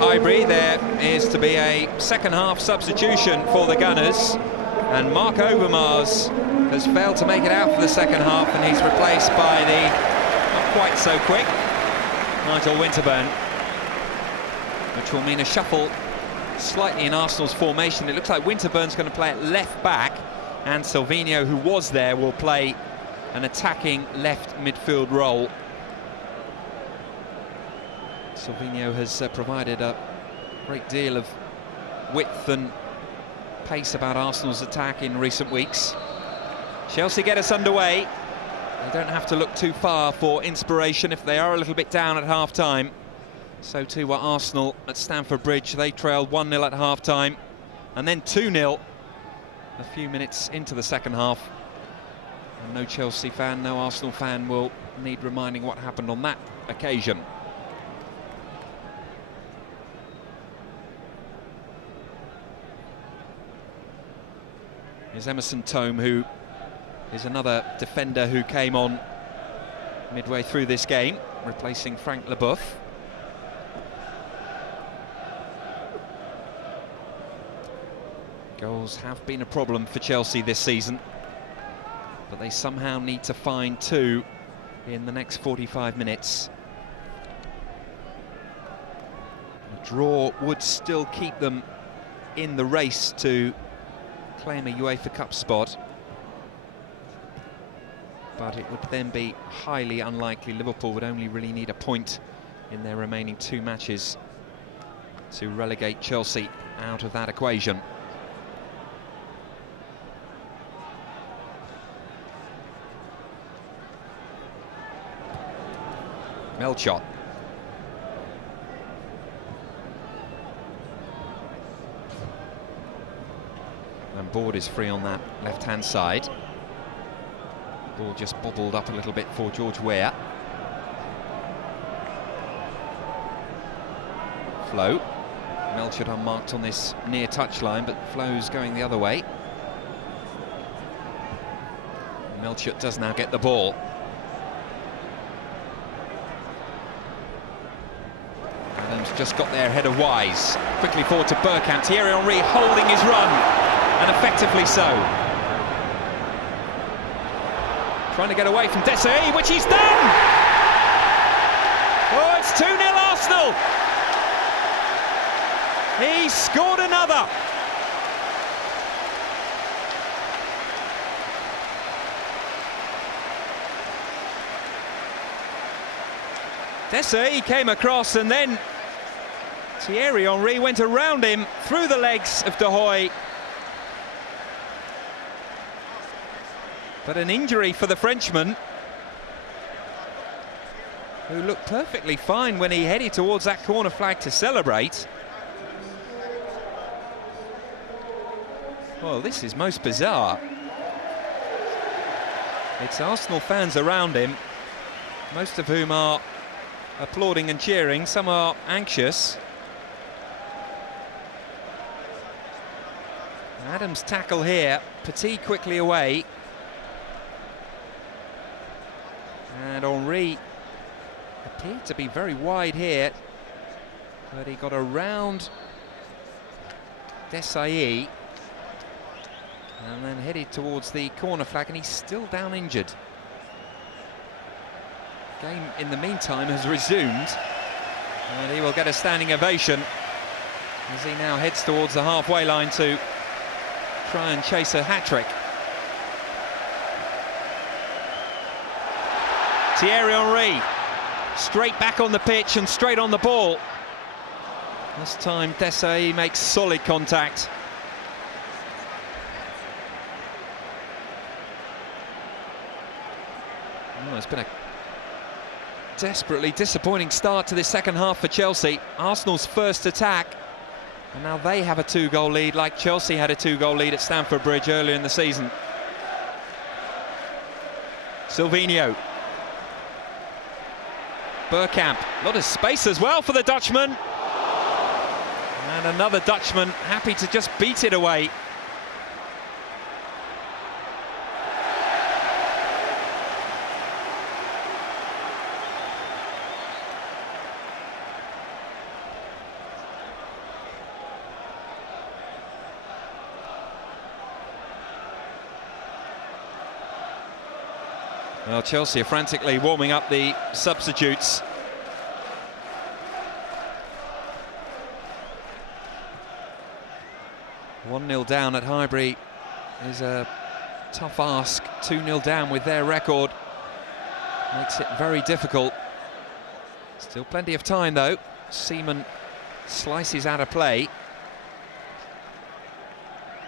Highbury, there is to be a second-half substitution for the Gunners. And Mark Overmars has failed to make it out for the second half, and he's replaced by the not quite so quick Nigel Winterburn, which will mean a shuffle slightly in Arsenal's formation. It looks like Winterburn's going to play at left back, and Silvinho, who was there, will play an attacking left midfield role. Silvinho has provided a great deal of width and pace about Arsenal's attack in recent weeks. Chelsea get us underway. They don't have to look too far for inspiration if they are a little bit down at half-time. So too were Arsenal at Stamford Bridge. They trailed 1-0 at half-time, and then 2-0 a few minutes into the second half. And no Chelsea fan, no Arsenal fan will need reminding what happened on that occasion. Here's Emerson Tome, who is another defender who came on midway through this game, replacing Frank Leboeuf. Goals have been a problem for Chelsea this season, but they somehow need to find two in the next 45 minutes. A draw would still keep them in the race to claim a UEFA Cup spot, but it would then be highly unlikely. Liverpool would only really need a point in their remaining two matches to relegate Chelsea out of that equation. Melchot. And Board is free on that left-hand side. Ball just bobbled up a little bit for George Weah. Flo. Melchot unmarked on this near touchline, but Flo's going the other way. Melchot does now get the ball. Adams just got there ahead of Wise. Quickly forward to Bergkamp. Thierry Henry holding his run, and effectively so. Trying to get away from Desailly, which he's done! Oh, it's 2-0 Arsenal! He scored another! Desailly came across, and then Thierry Henry went around him through the legs of De Hoy. But an injury for the Frenchman, who looked perfectly fine when he headed towards that corner flag to celebrate. Well, this is most bizarre. It's Arsenal fans around him, most of whom are applauding and cheering. Some are anxious. Adams' tackle here, Petit quickly away. And Henry appeared to be very wide here, but he got around Desailly and then headed towards the corner flag, and he's still down injured. Game in the meantime has resumed, and he will get a standing ovation as he now heads towards the halfway line to try and chase a hat-trick. Thierry Henry straight back on the pitch and straight on the ball. This time Desailly makes solid contact. Oh, it's been a desperately disappointing start to this second half for Chelsea. Arsenal's first attack, and now they have a two-goal lead, like Chelsea had a two-goal lead at Stamford Bridge earlier in the season. Silvinho. Bergkamp, a lot of space as well for the Dutchman. And another Dutchman happy to just beat it away. Well, Chelsea are frantically warming up the substitutes. "1-0 down at Highbury is a tough ask. 2-0 down with their record makes it very difficult. Still plenty of time though. Seaman slices out of play.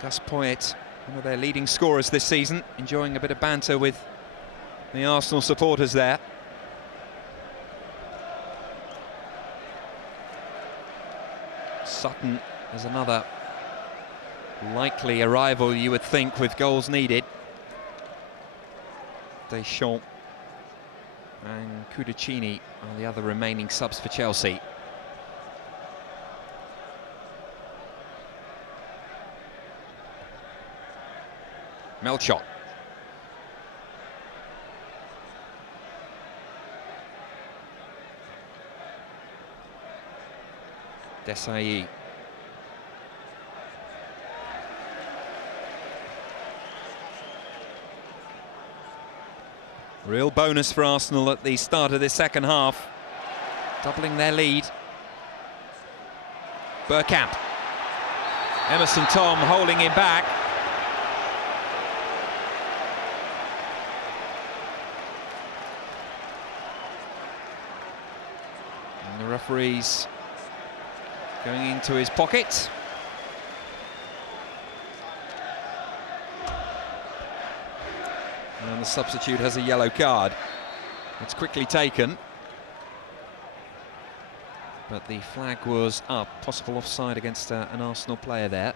Gus Poyet, one of their leading scorers this season, enjoying a bit of banter with the Arsenal supporters there. Sutton is another likely arrival, you would think, with goals needed. Deschamps and Cudicini are the other remaining subs for Chelsea. Melchot. Desailly. Real bonus for Arsenal at the start of this second half, doubling their lead. Bergkamp. Emerson Tom holding him back. And the referee's going into his pocket. And the substitute has a yellow card. It's quickly taken. But the flag was up. Possible offside against an Arsenal player there.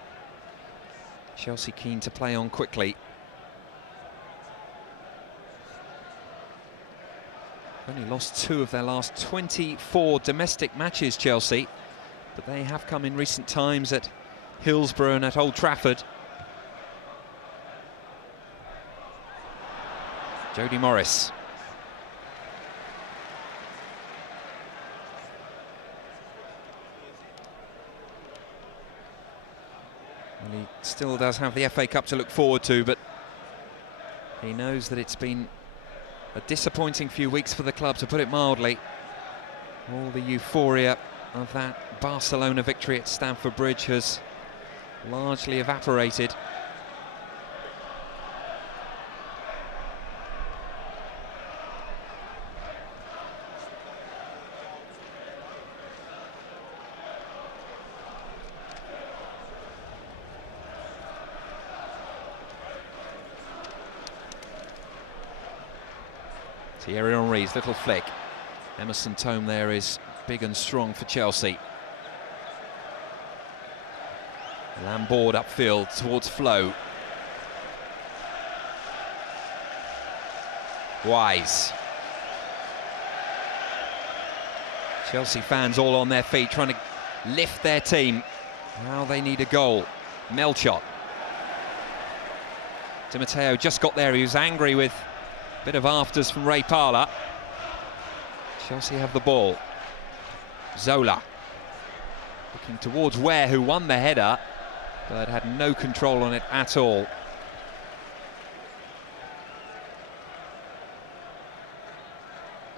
Chelsea keen to play on quickly. Only lost 2 of their last 24 domestic matches, Chelsea. But they have come in recent times at Hillsborough and at Old Trafford. Jody Morris. Well, he still does have the FA Cup to look forward to, but he knows that it's been a disappointing few weeks for the club, to put it mildly. All the euphoria of that Barcelona victory at Stamford Bridge has largely evaporated. Thierry Henry's little flick. Emerson Tome there is big and strong for Chelsea. Lambord upfield towards Flo. Wise. Chelsea fans all on their feet trying to lift their team. Now they need a goal. Melchot. Di Matteo just got there. He was angry with a bit of afters from Ray Parlour. Chelsea have the ball. Zola looking towards Ware, who won the header but had no control on it at all.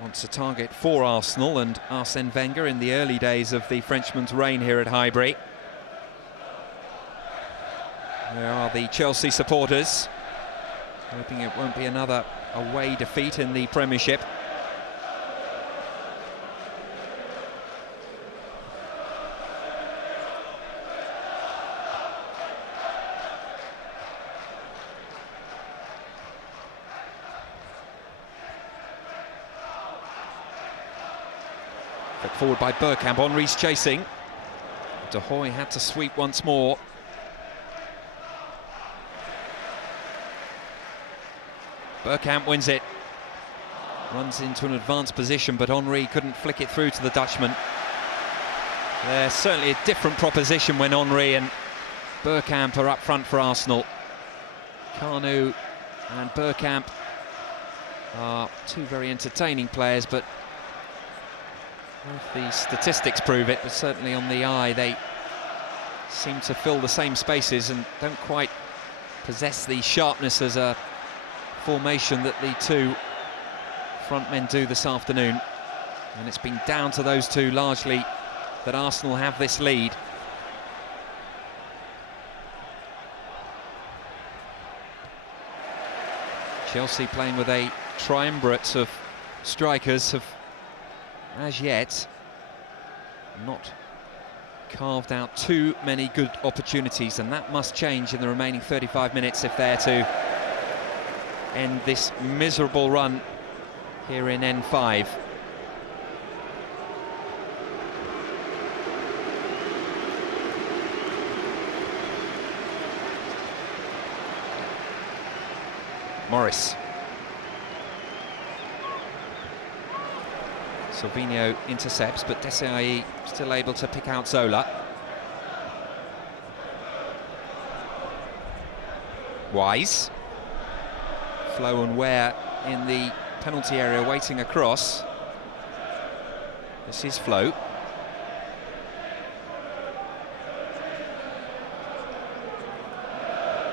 Once a target for Arsenal and Arsène Wenger in the early days of the Frenchman's reign here at Highbury. There are the Chelsea supporters, hoping it won't be another away defeat in the Premiership. Put forward by Bergkamp. Henry's chasing. De Hoy had to sweep once more. Bergkamp wins it. Runs into an advanced position, but Henry couldn't flick it through to the Dutchman. They're certainly a different proposition when Henry and Bergkamp are up front for Arsenal. Kanu and Bergkamp are 2 very entertaining players, but if the statistics prove it, but certainly on the eye, they seem to fill the same spaces and don't quite possess the sharpness as a formation that the two front men do this afternoon. And it's been down to those two largely that Arsenal have this lead. Chelsea playing with a triumvirate of strikers have, as yet, not carved out too many good opportunities, and that must change in the remaining 35 minutes if they're to end this miserable run here in N5. Morris. Silvino intercepts, but Desailly still able to pick out Zola. Wise. Flo and Ware in the penalty area waiting across. This is Flo.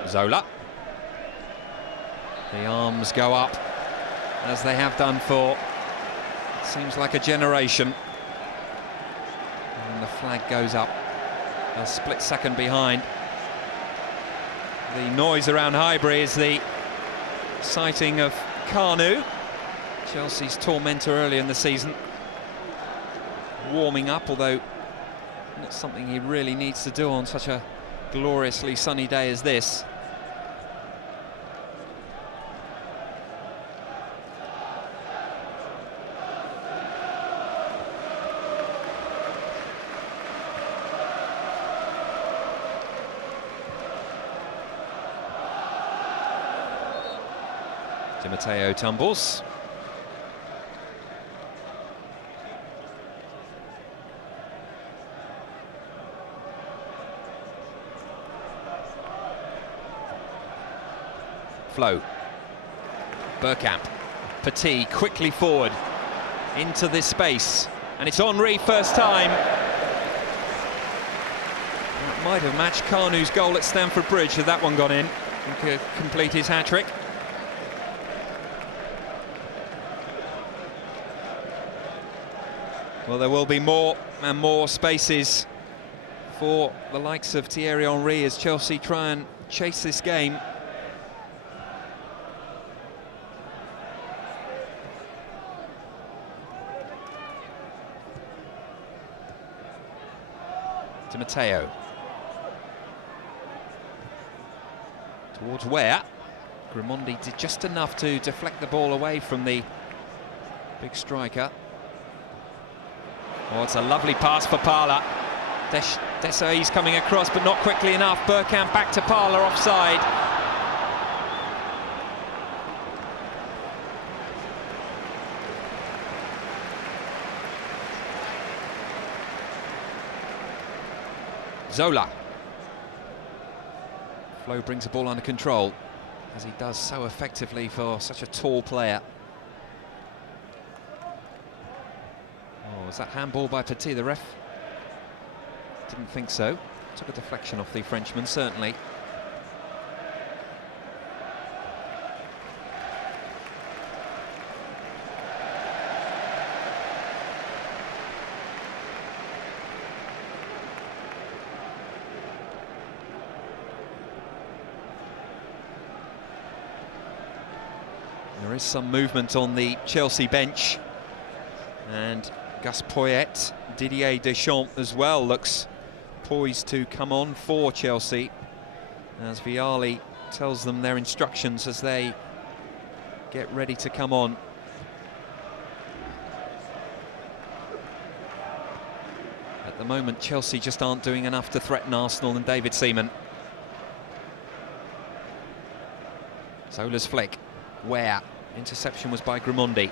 Zola. The arms go up, as they have done for, it seems like a generation. And the flag goes up a split second behind. The noise around Highbury is the sighting of Kanu, Chelsea's tormentor earlier in the season. Warming up, although not something he really needs to do on such a gloriously sunny day as this. Di Matteo tumbles. Flo. Bergkamp. Petit quickly forward into this space, and it's Henry first time. That might have matched Kanu's goal at Stamford Bridge had that one gone in. He could complete his hat-trick. Well, there will be more and more spaces for the likes of Thierry Henry as Chelsea try and chase this game. Di Matteo. Towards Ware. Grimondi did just enough to deflect the ball away from the big striker. Oh, it's a lovely pass for Parler. Desailly's coming across, but not quickly enough. Bergkamp back to Parler, offside. Zola. Flo brings the ball under control, as he does so effectively for such a tall player. Oh, was that handball by Petit? The ref didn't think so. Took a deflection off the Frenchman, certainly. There is some movement on the Chelsea bench, and Gus Poyet, Didier Deschamps as well looks poised to come on for Chelsea, as Vialli tells them their instructions as they get ready to come on. At the moment, Chelsea just aren't doing enough to threaten Arsenal and David Seaman. Zola's flick. Where? Interception was by Grimondi.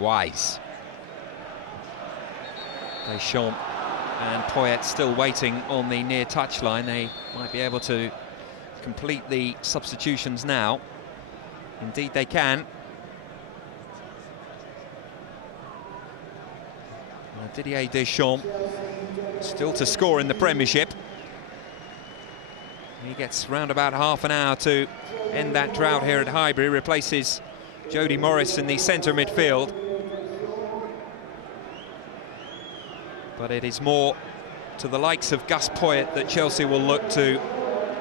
Wise. Deschamps and Poyet still waiting on the near touchline. They might be able to complete the substitutions now. Indeed they can. Didier Deschamps still to score in the Premiership. He gets round about half an hour to end that drought here at Highbury, replaces Jody Morris in the centre midfield. But it is more to the likes of Gus Poyet that Chelsea will look to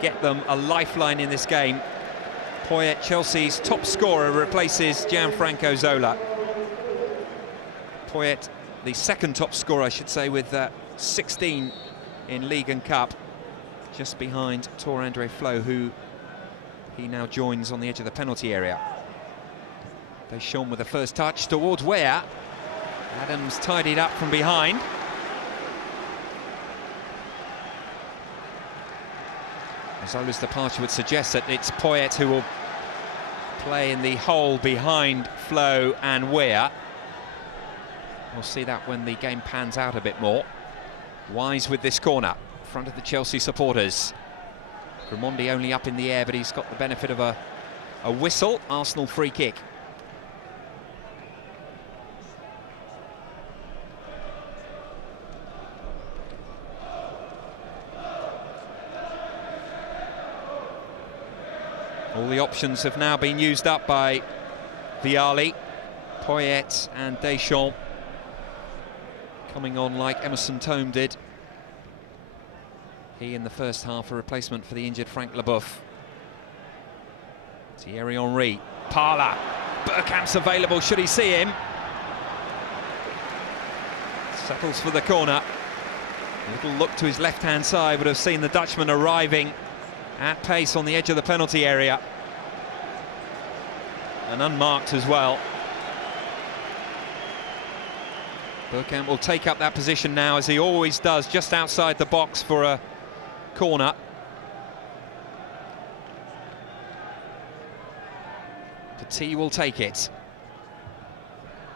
get them a lifeline in this game. Poyet, Chelsea's top scorer, replaces Gianfranco Zola. Poyet, the second top scorer, I should say, with 16 in League and Cup, just behind Tore-André Flo, who he now joins on the edge of the penalty area. Deschamps with the first touch towards Weah. Adams tidied up from behind. Zola's departure would suggest that it's Poyet who will play in the hole behind Flo and Weah. We'll see that when the game pans out a bit more. Wise with this corner, in front of the Chelsea supporters. Grimmondi only up in the air, but he's got the benefit of a whistle. Arsenal free kick. All the options have now been used up by Vialli. Poyet and Deschamps coming on like Emerson Thome did. He in the first half, a replacement for the injured Frank Leboeuf. Thierry Henry, Parla, Bergkamp's available, should he see him? Settles for the corner. A little look to his left-hand side would have seen the Dutchman arriving at pace on the edge of the penalty area. And unmarked as well. Bergkamp will take up that position now, as he always does, just outside the box for a corner. Petit will take it.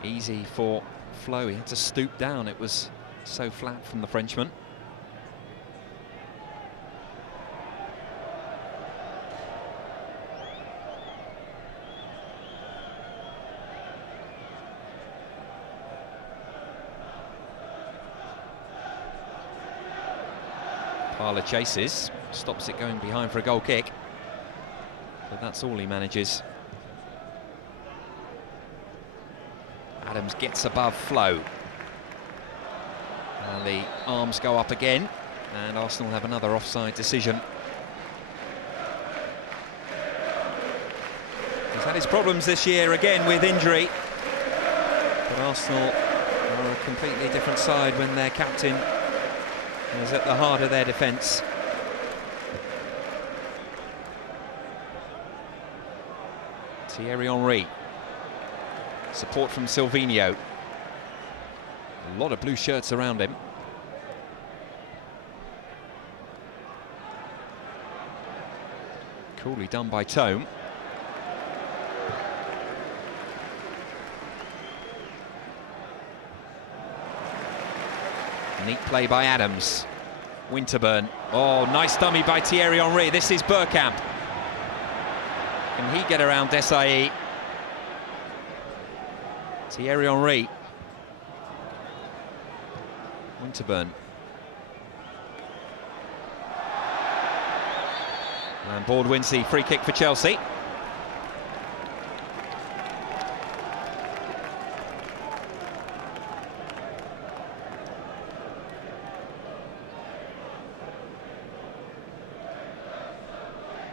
Easy for Flo, he had to stoop down, it was so flat from the Frenchman. Parla chases, stops it going behind for a goal kick, but that's all he manages. Adams gets above Flo, and the arms go up again, and Arsenal have another offside decision. He's had his problems this year again with injury, but Arsenal are a completely different side when their captain is at the heart of their defence. Thierry Henry. Support from Silvinho. A lot of blue shirts around him. Coolly done by Thome. Neat play by Adams. Winterburn. Oh, nice dummy by Thierry Henry. This is Bergkamp. Can he get around Desailly? Thierry Henry. Winterburn. And Baldwincy, free kick for Chelsea.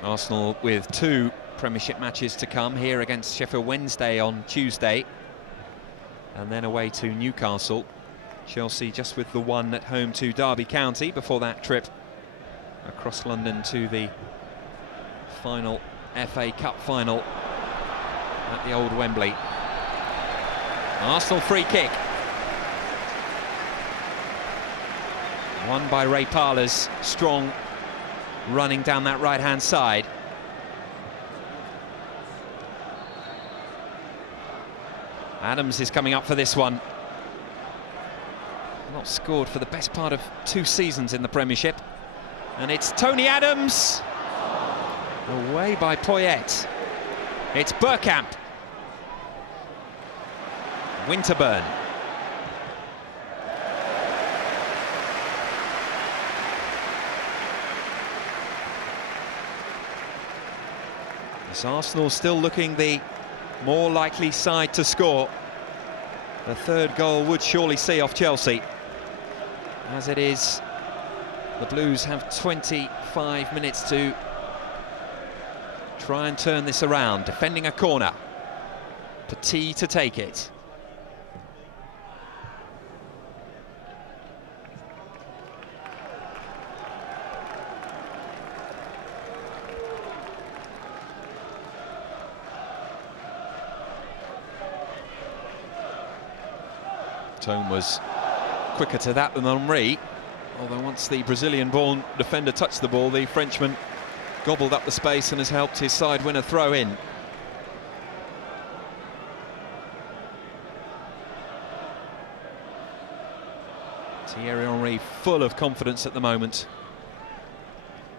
Arsenal with 2 Premiership matches to come, here against Sheffield Wednesday on Tuesday, and then away to Newcastle. Chelsea just with the one at home to Derby County before that trip across London to the final FA Cup final at the old Wembley. Arsenal free kick. Won by Ray Parler's strong running down that right-hand side. Adams is coming up for this one. Not scored for the best part of 2 seasons in the Premiership. And it's Tony Adams. Away by Poyet. It's Bergkamp. Winterburn. As Arsenal still looking the more likely side to score. The third goal would surely see off Chelsea. As it is, the Blues have 25 minutes to try and turn this around. Defending a corner. Petit to take it. Tome was quicker to that than Henry, although once the Brazilian-born defender touched the ball, the Frenchman gobbled up the space and has helped his side win a throw-in. Thierry Henry full of confidence at the moment.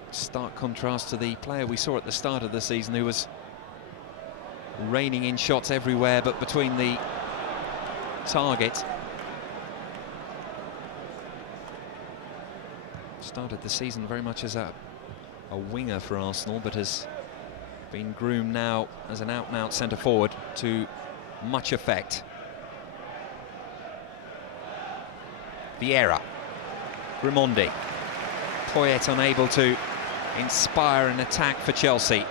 Stark contrast to the player we saw at the start of the season, who was raining in shots everywhere but between the target. Started the season very much as a winger for Arsenal, but has been groomed now as an out-and-out centre-forward to much effect. Vieira, Raimondi, Poyet unable to inspire an attack for Chelsea.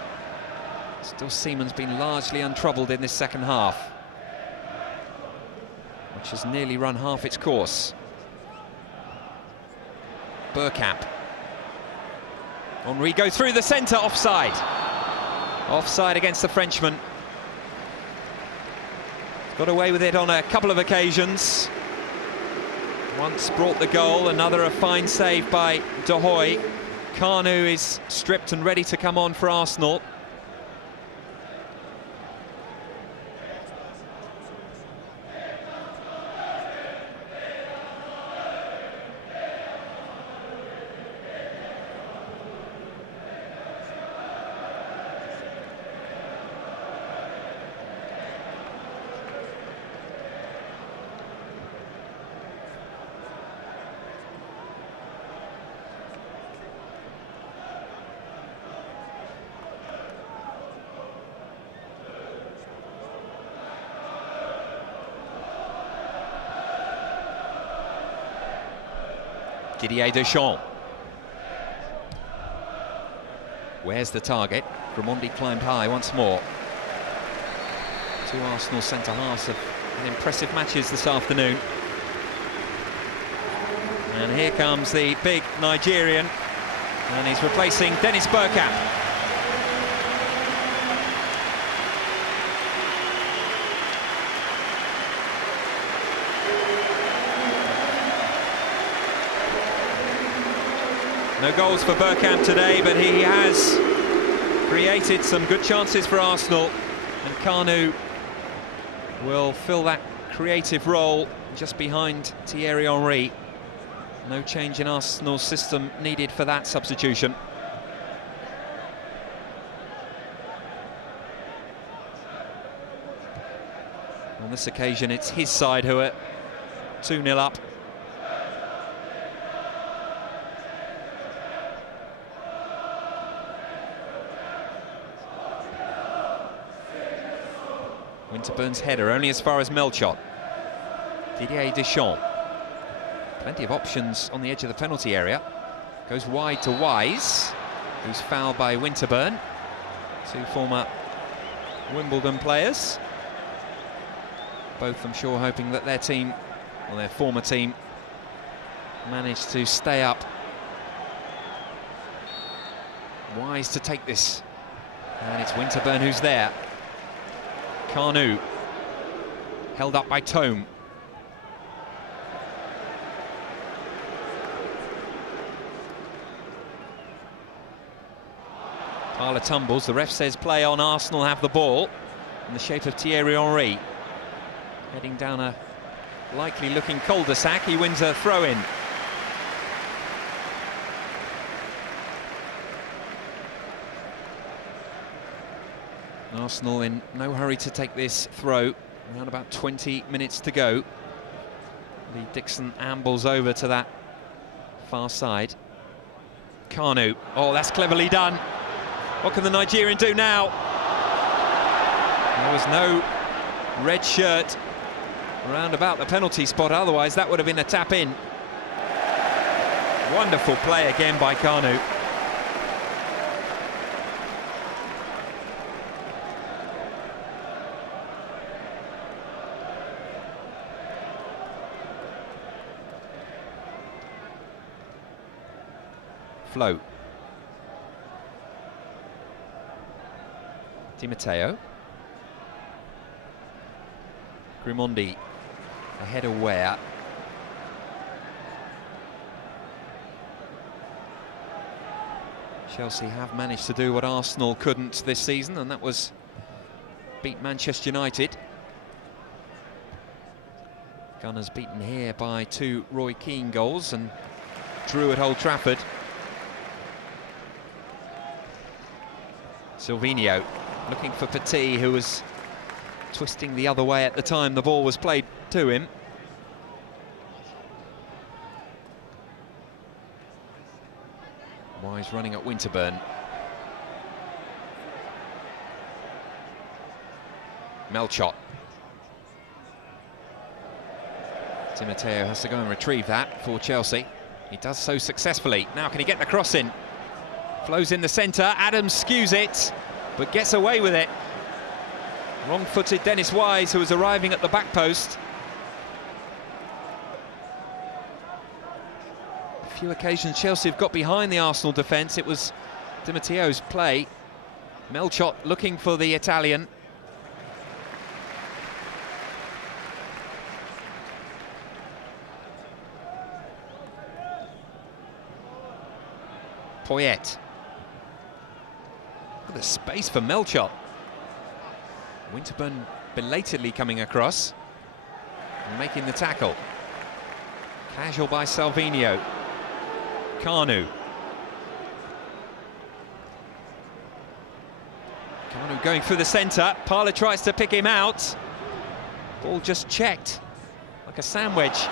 Still, Seaman's been largely untroubled in this second half, which has nearly run half its course. Bergkamp. Henry go through the centre, offside. Offside against the Frenchman. Got away with it on a couple of occasions. Once brought the goal, another a fine save by De Hoy. Kanu is stripped and ready to come on for Arsenal. Didier Deschamps. Where's the target? Raimondi climbed high once more. Two Arsenal centre-halves have had impressive matches this afternoon. And here comes the big Nigerian, and he's replacing Dennis Bergkamp. No goals for Bergkamp today, but he has created some good chances for Arsenal, and Kanu will fill that creative role just behind Thierry Henry. No change in Arsenal's system needed for that substitution. On this occasion, it's his side who are 2-0 up. Winterburn's header only as far as Melchot. Didier Deschamps. Plenty of options on the edge of the penalty area. Goes wide to Wise, who's fouled by Winterburn. Two former Wimbledon players. Both, I'm sure, hoping that their team, or their former team, managed to stay up. Wise to take this. And it's Winterburn who's there. Kanu, held up by Tome. Parlour tumbles, the ref says play on, Arsenal have the ball in the shape of Thierry Henry. Heading down a likely looking cul-de-sac, he wins a throw-in. Arsenal in no hurry to take this throw. Around about 20 minutes to go. Lee Dixon ambles over to that far side. Kanu. Oh, that's cleverly done. What can the Nigerian do now? There was no red shirt around about the penalty spot, otherwise that would have been a tap in. Wonderful play again by Kanu. Flow. Di Matteo. Grimondi ahead of Ware. Chelsea have managed to do what Arsenal couldn't this season, and that was beat Manchester United. Gunners beaten here by 2 Roy Keane goals and drew at Old Trafford. Silvinho looking for Petit, who was twisting the other way at the time the ball was played to him. Wise running at Winterburn. Melchot. Di Matteo has to go and retrieve that for Chelsea. He does so successfully. Now can he get the cross in? Flows in the centre, Adams skews it, but gets away with it. Wrong-footed Dennis Wise, who was arriving at the back post. A few occasions Chelsea have got behind the Arsenal defence. It was Di Matteo's play. Melchot looking for the Italian. Poyet. The space for Melchot. Winterburn belatedly coming across and making the tackle. Casual by Salvinho. Kanu. Kanu going through the centre. Parler tries to pick him out. Ball just checked like a sandwich.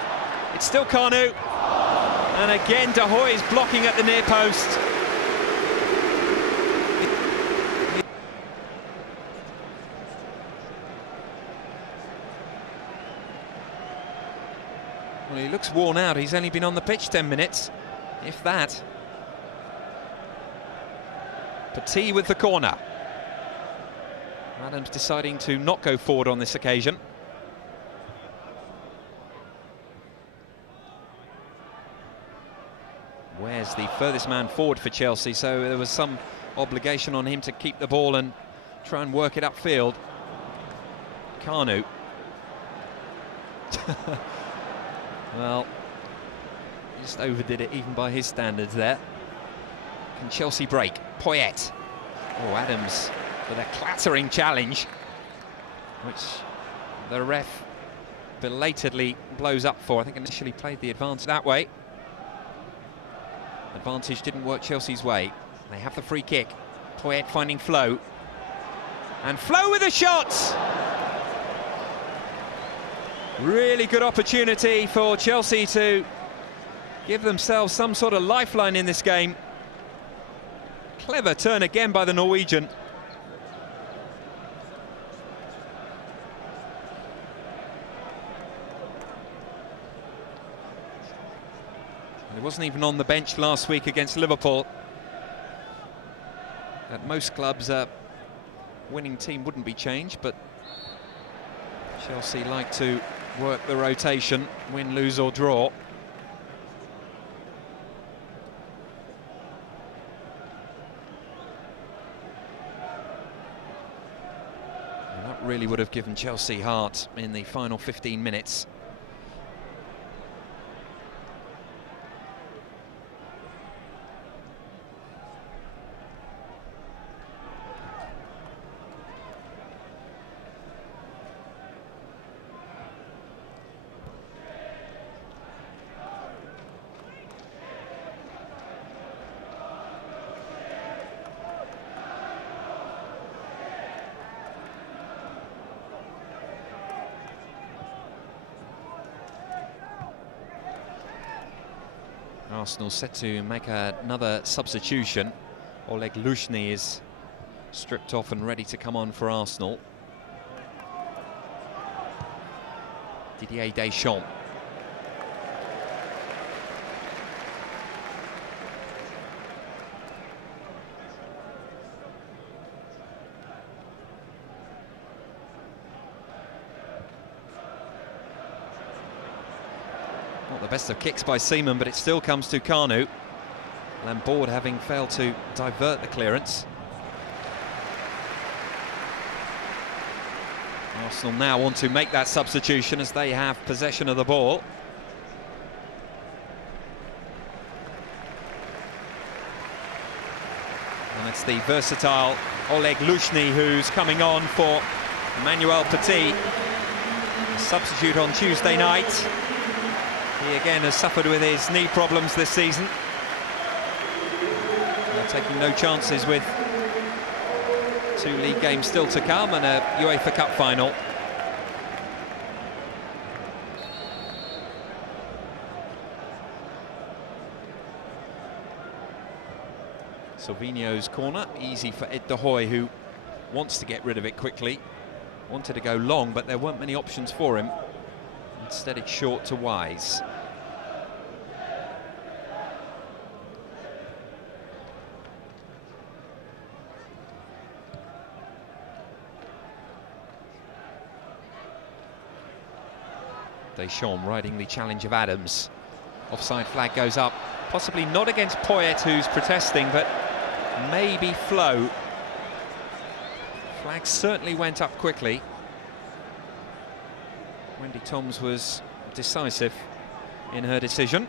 It's still Kanu. And again, De Hoy is blocking at the near post. Well, he looks worn out. He's only been on the pitch 10 minutes, if that. Petit with the corner. Adams deciding to not go forward on this occasion. Ware's the furthest man forward for Chelsea, so there was some obligation on him to keep the ball and try and work it upfield. Kanu. Well, just overdid it even by his standards there. Can Chelsea break? Poyet. Oh, Adams with a clattering challenge, which the ref belatedly blows up for. I think initially played the advantage that way. Advantage didn't work Chelsea's way. They have the free kick. Poyet finding Flo. And Flo with a shot! Really good opportunity for Chelsea to give themselves some sort of lifeline in this game. Clever turn again by the Norwegian. He wasn't even on the bench last week against Liverpool. At most clubs, a winning team wouldn't be changed, but Chelsea like to work the rotation, win, lose or draw. And that really would have given Chelsea heart in the final 15 minutes. Arsenal set to make another substitution. Oleg Lushny is stripped off and ready to come on for Arsenal. Didier Deschamps. Not the best of kicks by Seaman, but it still comes to Kanu. Laborde having failed to divert the clearance. Arsenal now want to make that substitution as they have possession of the ball. And it's the versatile Oleg Lushny who's coming on for Emmanuel Petit. A substitute on Tuesday night. He again has suffered with his knee problems this season. Taking no chances with 2 league games still to come and a UEFA Cup final. Silvinho's corner, easy for Ed de Hoy, who wants to get rid of it quickly. Wanted to go long, but there weren't many options for him. Instead it's short to Wise. Deschamps riding the challenge of Adams. Offside flag goes up, possibly not against Poyet, who's protesting, but maybe Flo. Flag certainly went up quickly. Wendy Toms was decisive in her decision.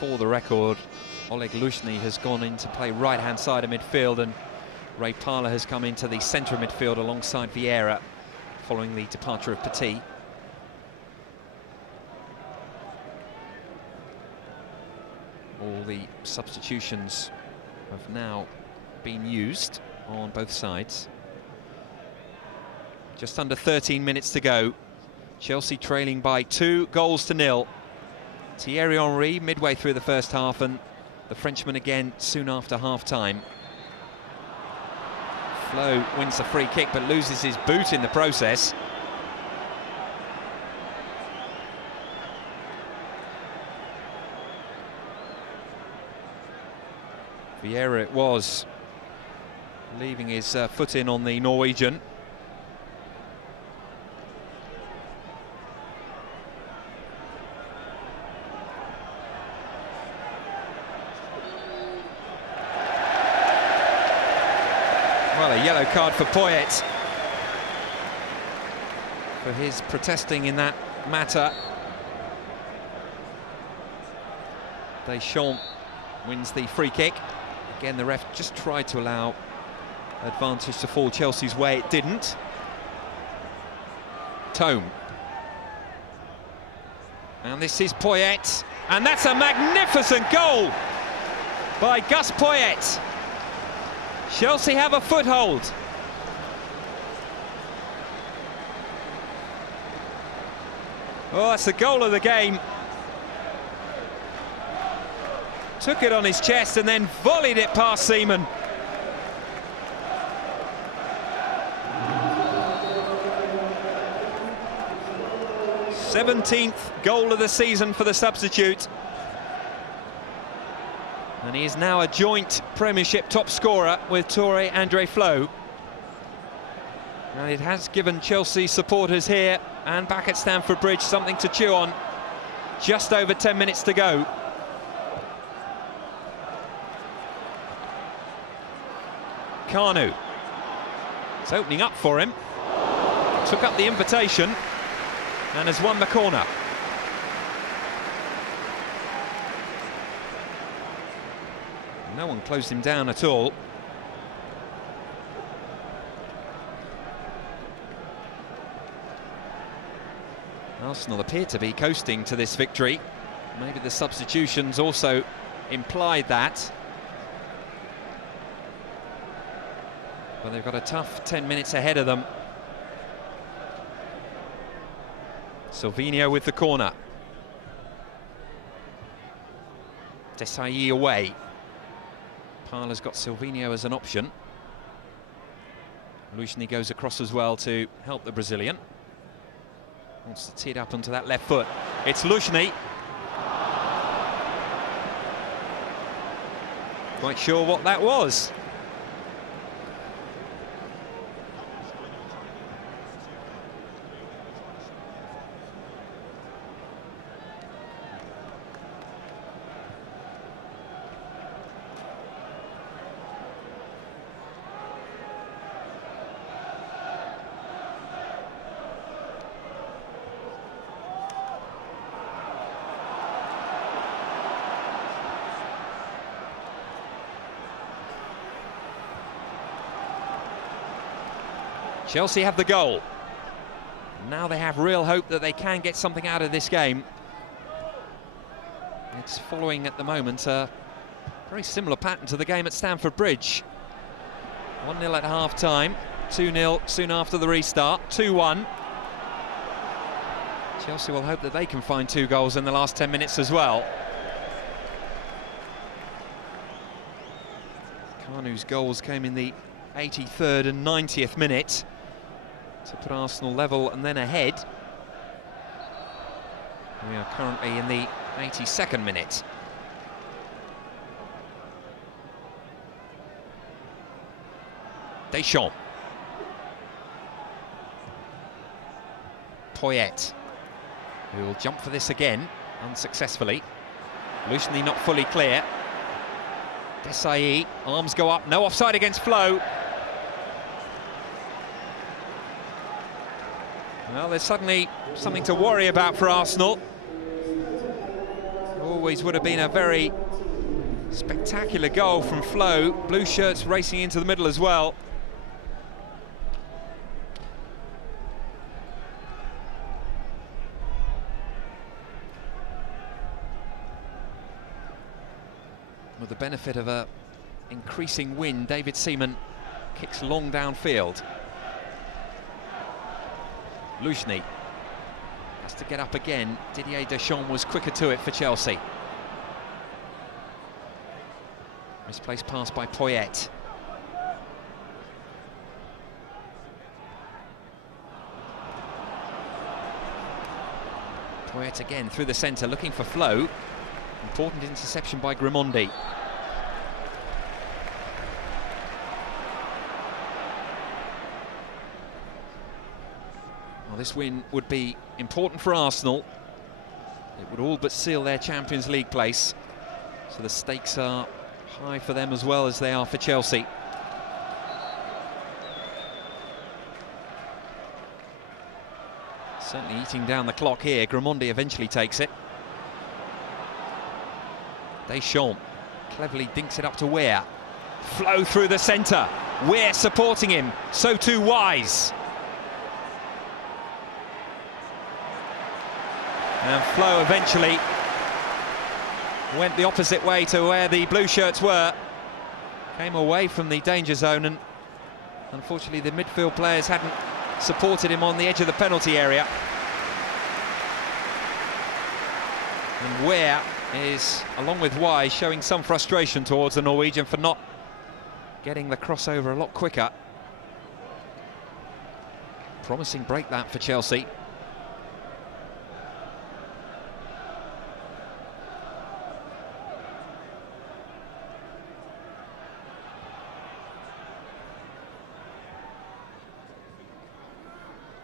For the record, Oleg Lushny has gone in to play right-hand side of midfield, and Ray Parlour has come into the centre of midfield alongside Vieira following the departure of Petit. All the substitutions have now been used on both sides. Just under 13 minutes to go. Chelsea trailing by 2-0. Thierry Henry midway through the first half, and the Frenchman again soon after half-time. Flo wins the free kick but loses his boot in the process. Vieira it was, leaving his foot in on the Norwegian. Well, a yellow card for Poyet for his protesting in that matter. Deschamps wins the free kick. Again, the ref just tried to allow advantage to fall Chelsea's way. It didn't. Tome. And this is Poyet. And that's a magnificent goal by Gus Poyet. Chelsea have a foothold. Oh, that's the goal of the game. Took it on his chest and then volleyed it past Seaman. Seventeenth goal of the season for the substitute. And he is now a joint Premiership top scorer with Tore Andre Flo. And it has given Chelsea supporters here and back at Stamford Bridge something to chew on. Just over 10 minutes to go. Kanu. It's opening up for him. Took up the invitation and has won the corner. No one closed him down at all. Arsenal appear to be coasting to this victory. Maybe the substitutions also implied that. But they've got a tough 10 minutes ahead of them. Silvinho with the corner. Desailly away. Parla's got Silvinho as an option. Lushny goes across as well to help the Brazilian. Wants to tee it up onto that left foot. It's Lushny. Quite sure what that was. Chelsea have the goal. Now they have real hope that they can get something out of this game. It's following at the moment a very similar pattern to the game at Stamford Bridge. 1-0 at half-time, 2-0 soon after the restart, 2-1. Chelsea will hope that they can find 2 goals in the last 10 minutes as well. Kanu's goals came in the 83rd and 90th minute to put Arsenal level and then ahead. We are currently in the 82nd minute. Deschamps. Poyet, who will jump for this again, unsuccessfully. Lushny not fully clear. Desailly, arms go up, no offside against Flo. Well, there's suddenly something to worry about for Arsenal. Always would have been a very spectacular goal from Flo. Blue shirts racing into the middle as well. With the benefit of a increasing wind, David Seaman kicks long downfield. Lushny has to get up again. Didier Deschamps was quicker to it for Chelsea. Misplaced pass by Poyet. Poyet again through the centre, looking for Flo. Important interception by Grimandi. Well, this win would be important for Arsenal. It would all but seal their Champions League place. So the stakes are high for them as well as they are for Chelsea. Certainly eating down the clock here. Grimandi eventually takes it. Deschamps cleverly dinks it up to Weah. Flo through the centre. Weah supporting him. So too Wise. And Flo eventually went the opposite way to where the blue shirts were. Came away from the danger zone, and unfortunately the midfield players hadn't supported him on the edge of the penalty area. And Weah is, along with Wise, showing some frustration towards the Norwegian for not getting the crossover a lot quicker. Promising break that for Chelsea.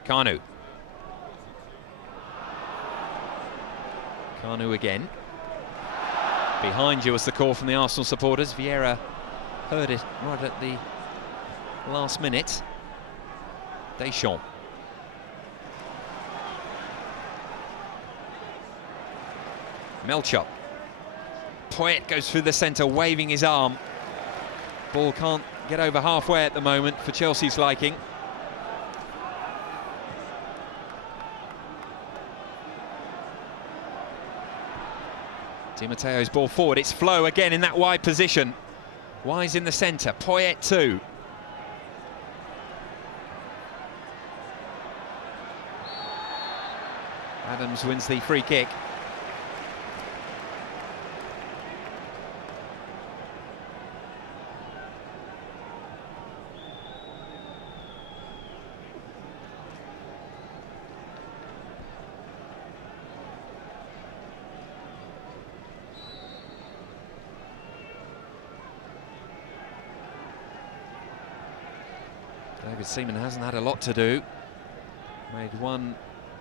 Kanu. Kanu again. Behind you was the call from the Arsenal supporters. Vieira heard it right at the last minute. Deschamps. Melchot. Poyet goes through the centre, waving his arm. Ball can't get over halfway at the moment for Chelsea's liking. Di Matteo's ball forward. It's Flo again in that wide position. Wise in the centre. Poyet too. Adams wins the free kick. David Seaman hasn't had a lot to do. Made one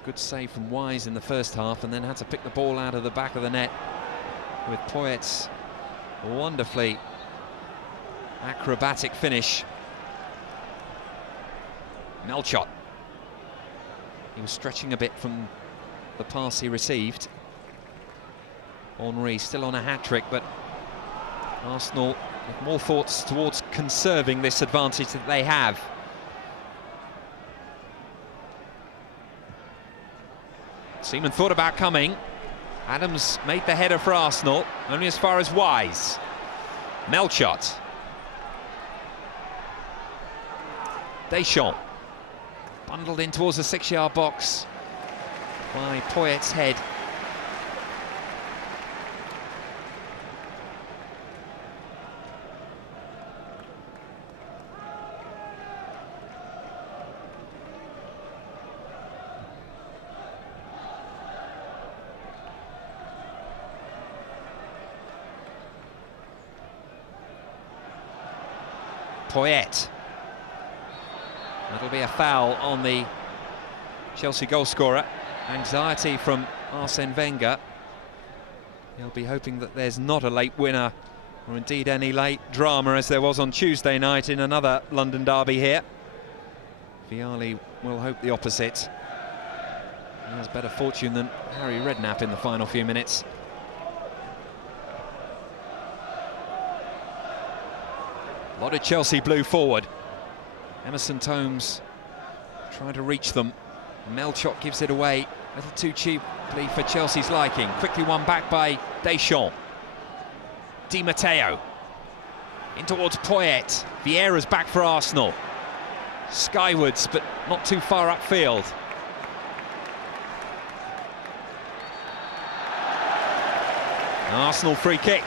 good save from Wise in the first half and then had to pick the ball out of the back of the net with Poyet's wonderfully acrobatic finish. Melchot. He was stretching a bit from the pass he received. Henry still on a hat-trick, but Arsenal with more thoughts towards conserving this advantage that they have. Seaman thought about coming. Adams made the header for Arsenal, only as far as Wise. Melchot. Deschamps. Bundled in towards the 6-yard box by Poyet's head. Poyet. That'll be a foul on the Chelsea goalscorer. Anxiety from Arsene Wenger. He'll be hoping that there's not a late winner, or indeed any late drama as there was on Tuesday night in another London derby here. Vialli will hope the opposite. He has better fortune than Harry Redknapp in the final few minutes. A lot of Chelsea blue forward. Emerson Thomes trying to reach them. Melchot gives it away a little too cheaply for Chelsea's liking. Quickly won back by Deschamps. Di Matteo in towards Poyet. Vieira's back for Arsenal. Skywards, but not too far upfield. Arsenal free kick.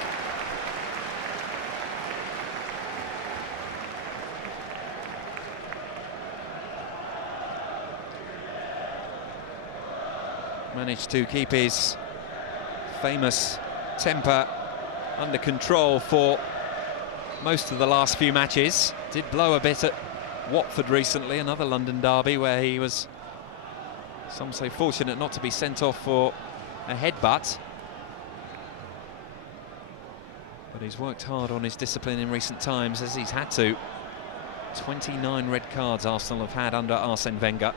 Managed to keep his famous temper under control for most of the last few matches. Did blow a bit at Watford recently, another London derby where he was, some say, fortunate not to be sent off for a headbutt. But he's worked hard on his discipline in recent times, as he's had to. 29 red cards Arsenal have had under Arsene Wenger.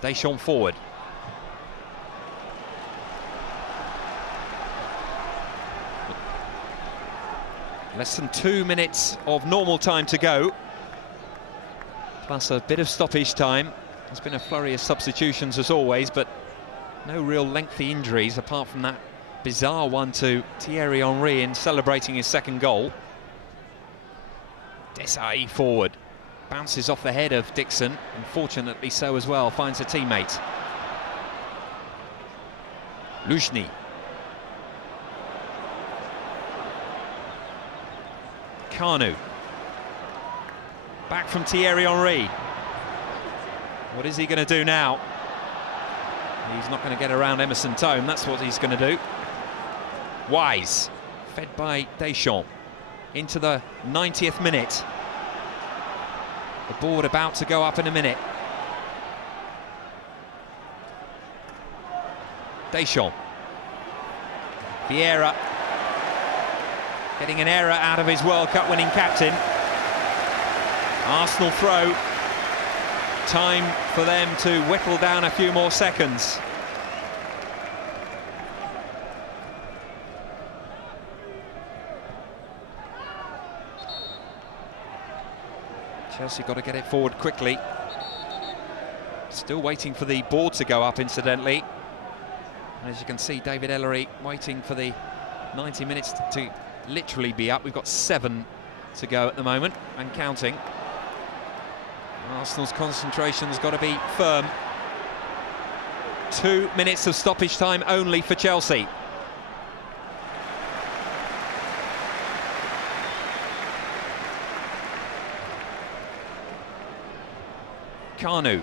Deschamps forward. Less than 2 minutes of normal time to go, plus a bit of stoppage time. There's been a flurry of substitutions as always, but no real lengthy injuries apart from that bizarre one to Thierry Henry in celebrating his second goal. Desailly forward. Bounces off the head of Dixon, unfortunately so as well, finds a teammate. Luzhny. Kanu. Back from Thierry Henry. What is he going to do now? He's not going to get around Emerson Tome, that's what he's going to do. Wise, fed by Deschamps. Into the 90th minute. The board about to go up in a minute. Deschamps. Vieira getting an error out of his World Cup winning captain. Arsenal throw. Time for them to whittle down a few more seconds. Chelsea got to get it forward quickly. Still waiting for the board to go up, incidentally. As you can see, David Ellery waiting for the 90 minutes to literally be up. We've got 7 to go at the moment, and counting. Arsenal's concentration's got to be firm. 2 minutes of stoppage time only for Chelsea. Kanu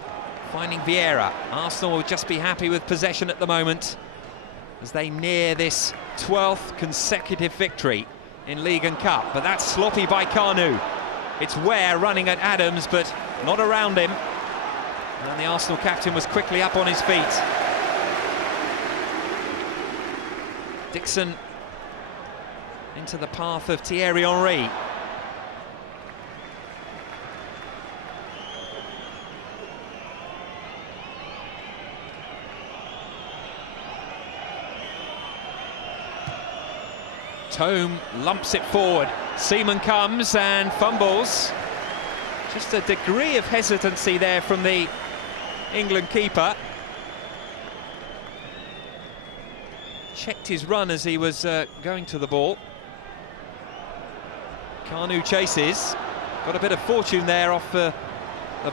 finding Vieira. Arsenal will just be happy with possession at the moment as they near this 12th consecutive victory in League and Cup. But that's sloppy by Kanu. It's Ware running at Adams, but not around him. And the Arsenal captain was quickly up on his feet. Dixon into the path of Thierry Henry. Tome lumps it forward. Seaman comes and fumbles. Just a degree of hesitancy there from the England keeper. Checked his run as he was going to the ball. Kanu chases. Got a bit of fortune there off the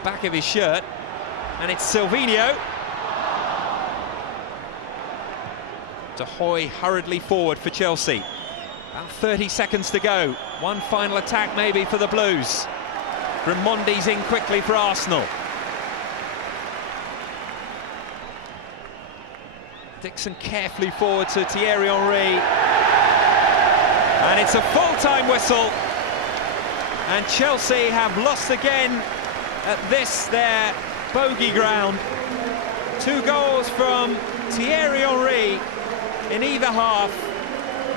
back of his shirt. And it's Silvinho. De Hoy hurriedly forward for Chelsea. About 30 seconds to go. One final attack maybe for the Blues. Grimondi's in quickly for Arsenal. Dixon carefully forward to Thierry Henry. And it's a full-time whistle. And Chelsea have lost again at this, their bogey ground. 2 goals from Thierry Henry in either half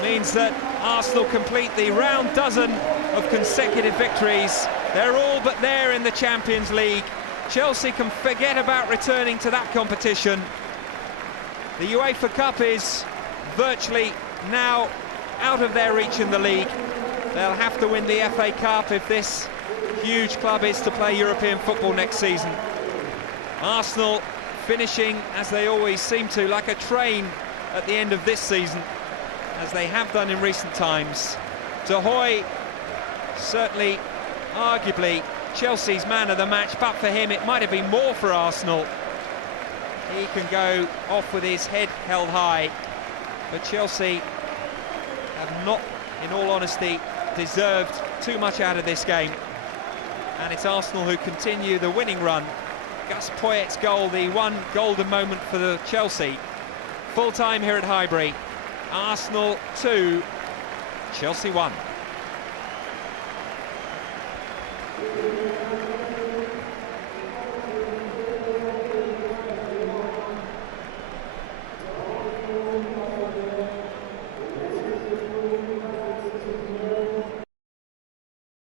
means that Arsenal complete the round dozen of consecutive victories. They're all but there in the Champions League. Chelsea can forget about returning to that competition. The UEFA Cup is virtually now out of their reach in the league. They'll have to win the FA Cup if this huge club is to play European football next season. Arsenal finishing, as they always seem to, like a train at the end of this season, as they have done in recent times. De Hoy, certainly, arguably, Chelsea's man of the match, but for him it might have been more for Arsenal. He can go off with his head held high, but Chelsea have not, in all honesty, deserved too much out of this game. And it's Arsenal who continue the winning run. Gus Poyet's goal, the one golden moment for the Chelsea. Full time here at Highbury. Arsenal 2, Chelsea 1.